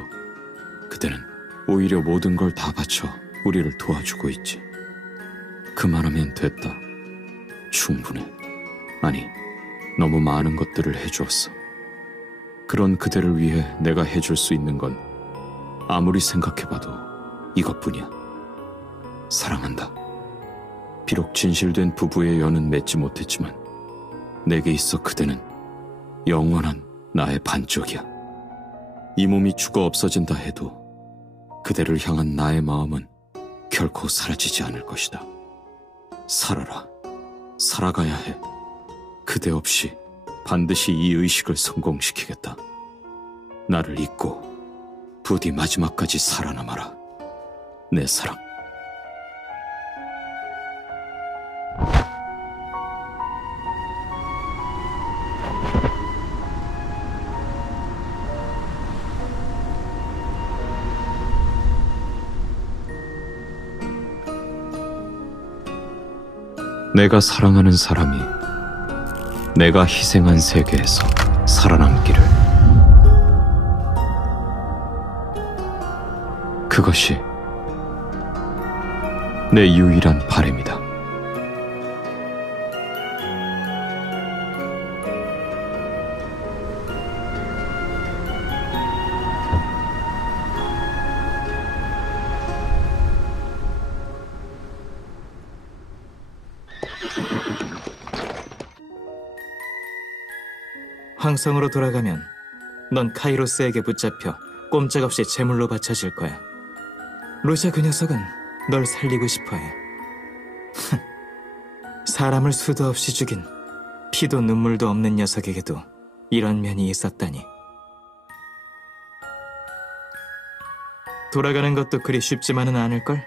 그대는 오히려 모든 걸 다 바쳐 우리를 도와주고 있지. 그만하면 됐다. 충분해. 아니, 너무 많은 것들을 해주었어. 그런 그대를 위해 내가 해줄 수 있는 건 아무리 생각해봐도 이것뿐이야. 사랑한다. 비록 진실된 부부의 연은 맺지 못했지만 내게 있어 그대는 영원한 나의 반쪽이야. 이 몸이 죽어 없어진다 해도 그대를 향한 나의 마음은 결코 사라지지 않을 것이다. 살아라. 살아가야 해. 그대 없이 반드시 이 의식을 성공시키겠다. 나를 잊고 부디 마지막까지 살아남아라. 내 사랑. 내가 사랑하는 사람이 내가 희생한 세계에서 살아남기를. 그것이 내 유일한 바람이다. 황성으로 돌아가면 넌 카이로스에게 붙잡혀 꼼짝없이 제물로 바쳐질 거야. 루시아 그 녀석은 널 살리고 싶어해. 사람을 수도 없이 죽인 피도 눈물도 없는 녀석에게도 이런 면이 있었다니. 돌아가는 것도 그리 쉽지만은 않을걸?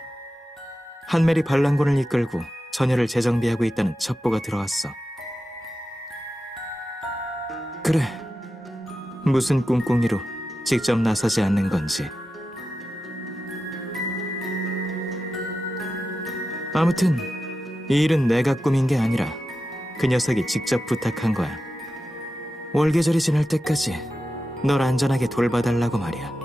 한메리 반란군을 이끌고 전열을 재정비하고 있다는 첩보가 들어왔어. 그래, 무슨 꿍꿍이로 직접 나서지 않는 건지. 아무튼 이 일은 내가 꾸민 게 아니라 그 녀석이 직접 부탁한 거야. 월계절이 지날 때까지 널 안전하게 돌봐달라고 말이야.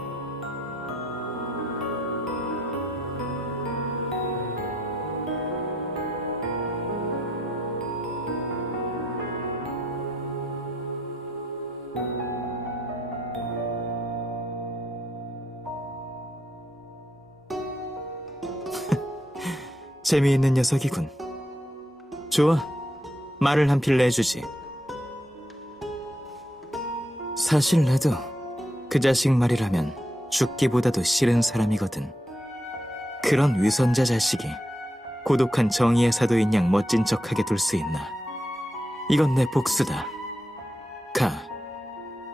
재미있는 녀석이군. 좋아, 말을 한 필 내주지. 사실 나도 그 자식 말이라면 죽기보다도 싫은 사람이거든. 그런 위선자 자식이 고독한 정의의 사도인 양 멋진 척하게 둘 수 있나. 이건 내 복수다.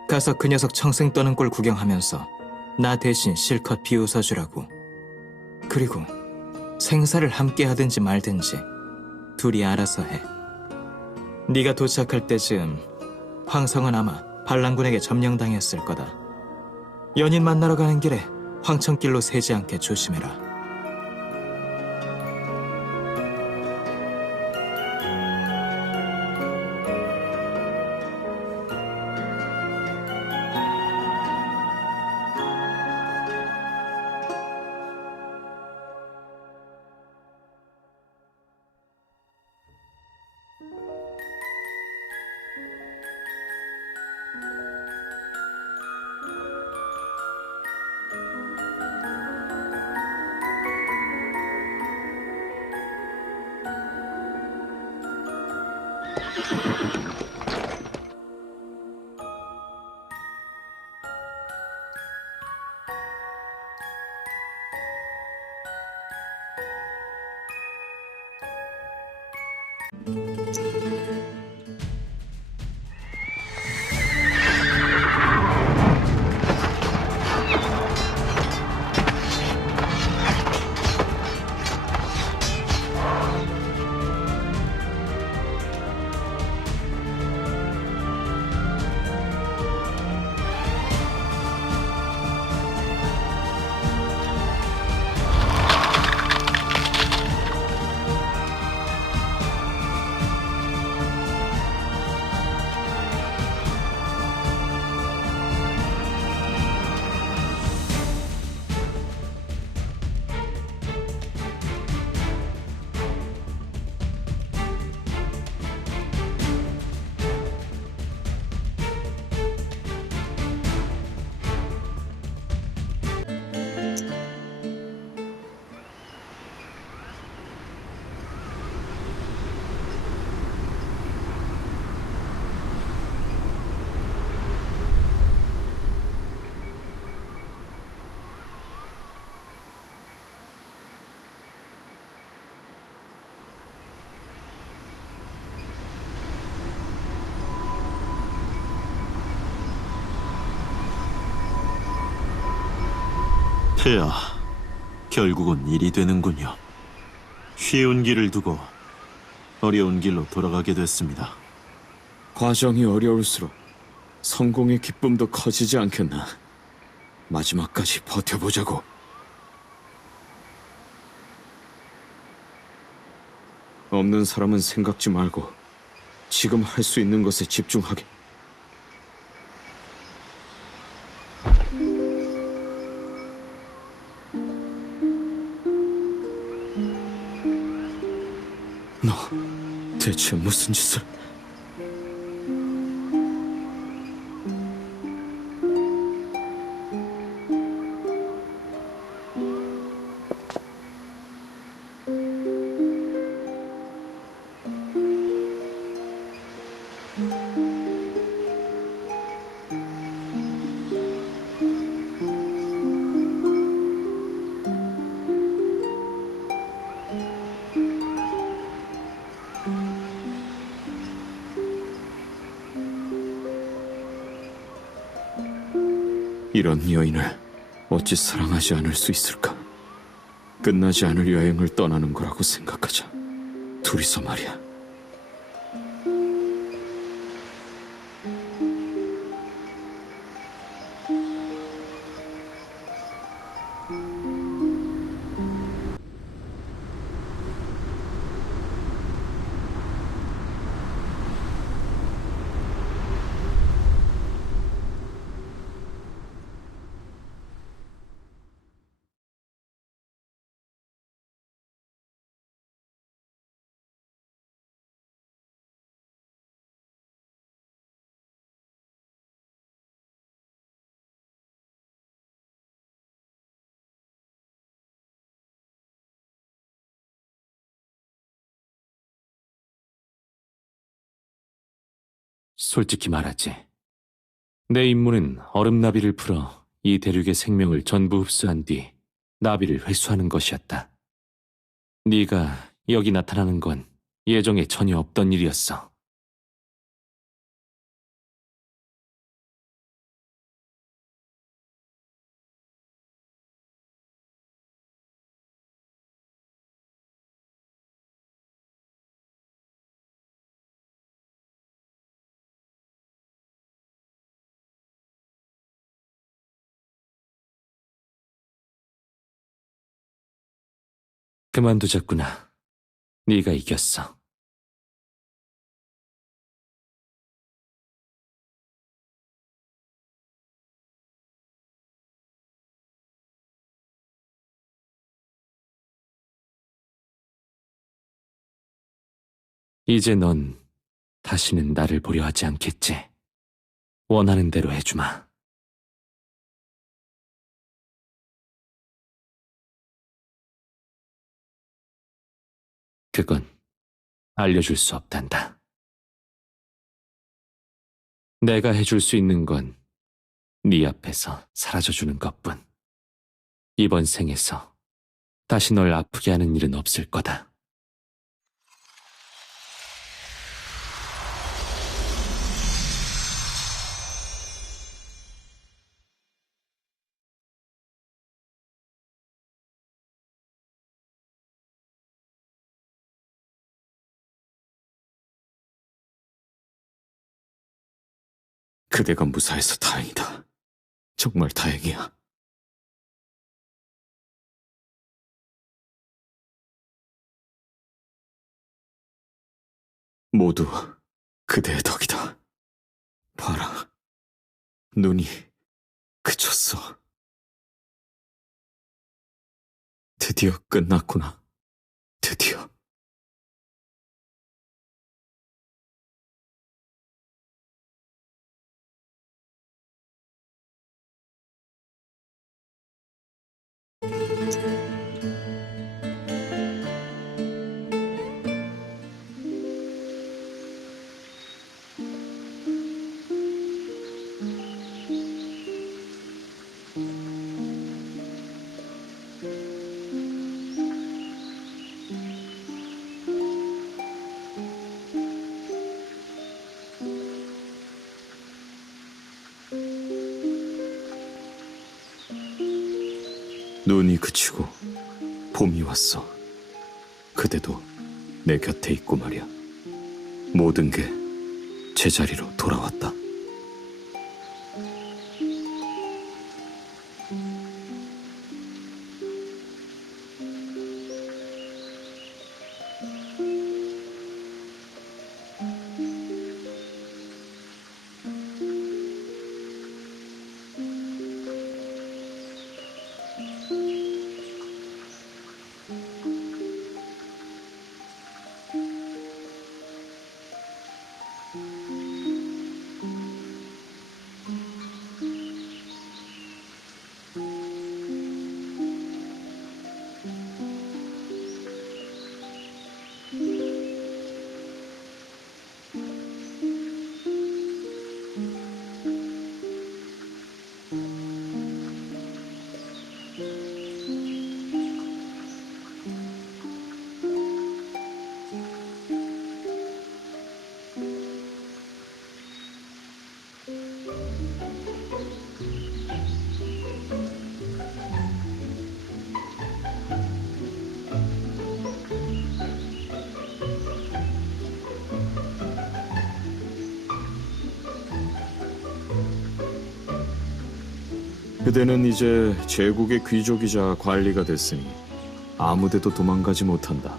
가서 그 녀석 청승 떠는 꼴 구경하면서 나 대신 실컷 비웃어주라고. 그리고 생사를 함께 하든지 말든지 둘이 알아서 해. 네가 도착할 때쯤 황성은 아마 반란군에게 점령당했을 거다. 연인 만나러 가는 길에 황천길로 새지 않게 조심해라. 폐하, 결국은 일이 되는군요. 쉬운 길을 두고 어려운 길로 돌아가게 됐습니다. 과정이 어려울수록 성공의 기쁨도 커지지 않겠나. 마지막까지 버텨보자고. 없는 사람은 생각지 말고 지금 할 수 있는 것에 집중하게. 너 대체 무슨 짓을... 이런 여인을 어찌 사랑하지 않을 수 있을까? 끝나지 않을 여행을 떠나는 거라고 생각하자. 둘이서 말이야. 솔직히 말하지. 내 임무는 얼음나비를 풀어 이 대륙의 생명을 전부 흡수한 뒤 나비를 회수하는 것이었다. 네가 여기 나타나는 건 예정에 전혀 없던 일이었어. 그만두자꾸나. 네가 이겼어. 이제 넌 다시는 나를 보려 하지 않겠지? 원하는 대로 해주마. 그건 알려줄 수 없단다. 내가 해줄 수 있는 건 네 앞에서 사라져주는 것뿐. 이번 생에서 다시 널 아프게 하는 일은 없을 거다. 그대가 무사해서 다행이다. 정말 다행이야. 모두 그대의 덕이다. 봐라, 눈이 그쳤어. 드디어 끝났구나. 드디어. 눈이 그치고 봄이 왔어. 그대도 내 곁에 있고 말이야. 모든 게 제자리로 돌아왔다. 그대는 이제 제국의 귀족이자 관리가 됐으니 아무데도 도망가지 못한다.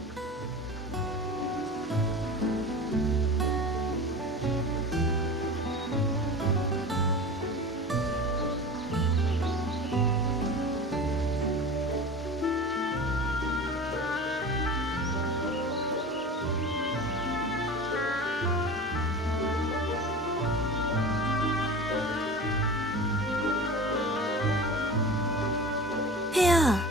폐야,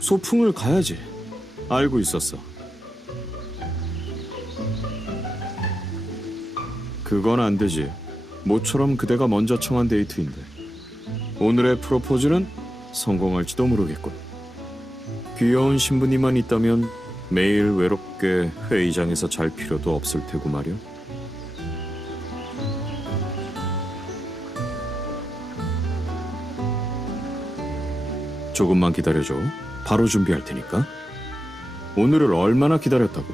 소풍을 가야지. 알고 있었어. 그건 안 되지. 모처럼 그대가 먼저 청한 데이트인데. 오늘의 프로포즈는 성공할지도 모르겠군. 귀여운 신부님만 있다면 매일 외롭게 회의장에서 잘 필요도 없을 테고 말이야. 조금만 기다려줘. 바로 준비할 테니까. 오늘을 얼마나 기다렸다고.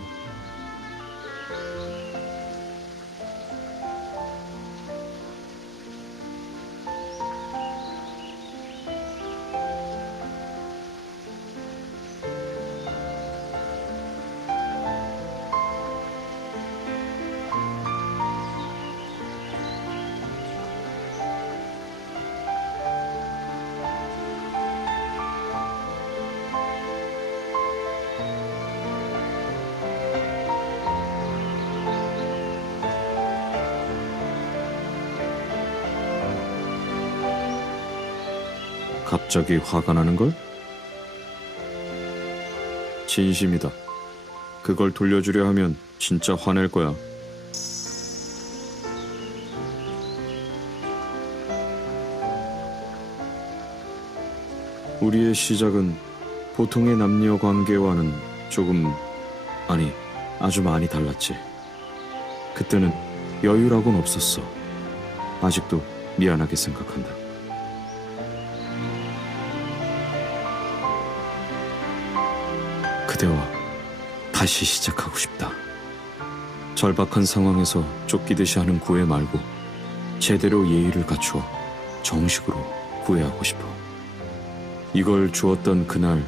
갑자기 화가 나는 걸? 진심이다. 그걸 돌려주려 하면 진짜 화낼 거야. 우리의 시작은 보통의 남녀 관계와는 아주 많이 달랐지. 그때는 여유라고는 없었어. 아직도 미안하게 생각한다. 다시 시작하고 싶다. 절박한 상황에서 쫓기듯이 하는 구애 말고 제대로 예의를 갖추어 정식으로 구애하고 싶어. 이걸 주었던 그날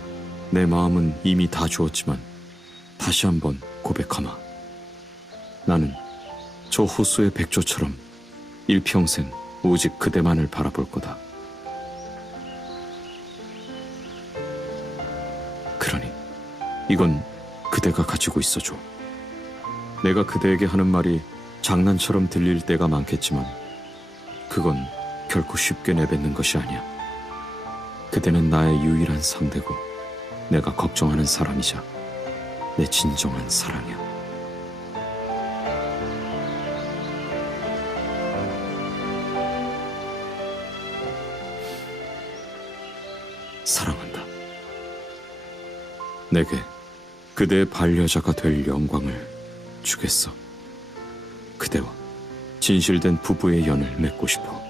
내 마음은 이미 다 주었지만 다시 한번 고백하마. 나는 저 호수의 백조처럼 일평생 오직 그대만을 바라볼 거다. 그러니 이건 그대가 가지고 있어줘. 내가 그대에게 하는 말이 장난처럼 들릴 때가 많겠지만 그건 결코 쉽게 내뱉는 것이 아니야. 그대는 나의 유일한 상대고 내가 걱정하는 사람이자 내 진정한 사랑이야. 사랑한다. 내게 그대의 반려자가 될 영광을 주겠어. 그대와 진실된 부부의 연을 맺고 싶어.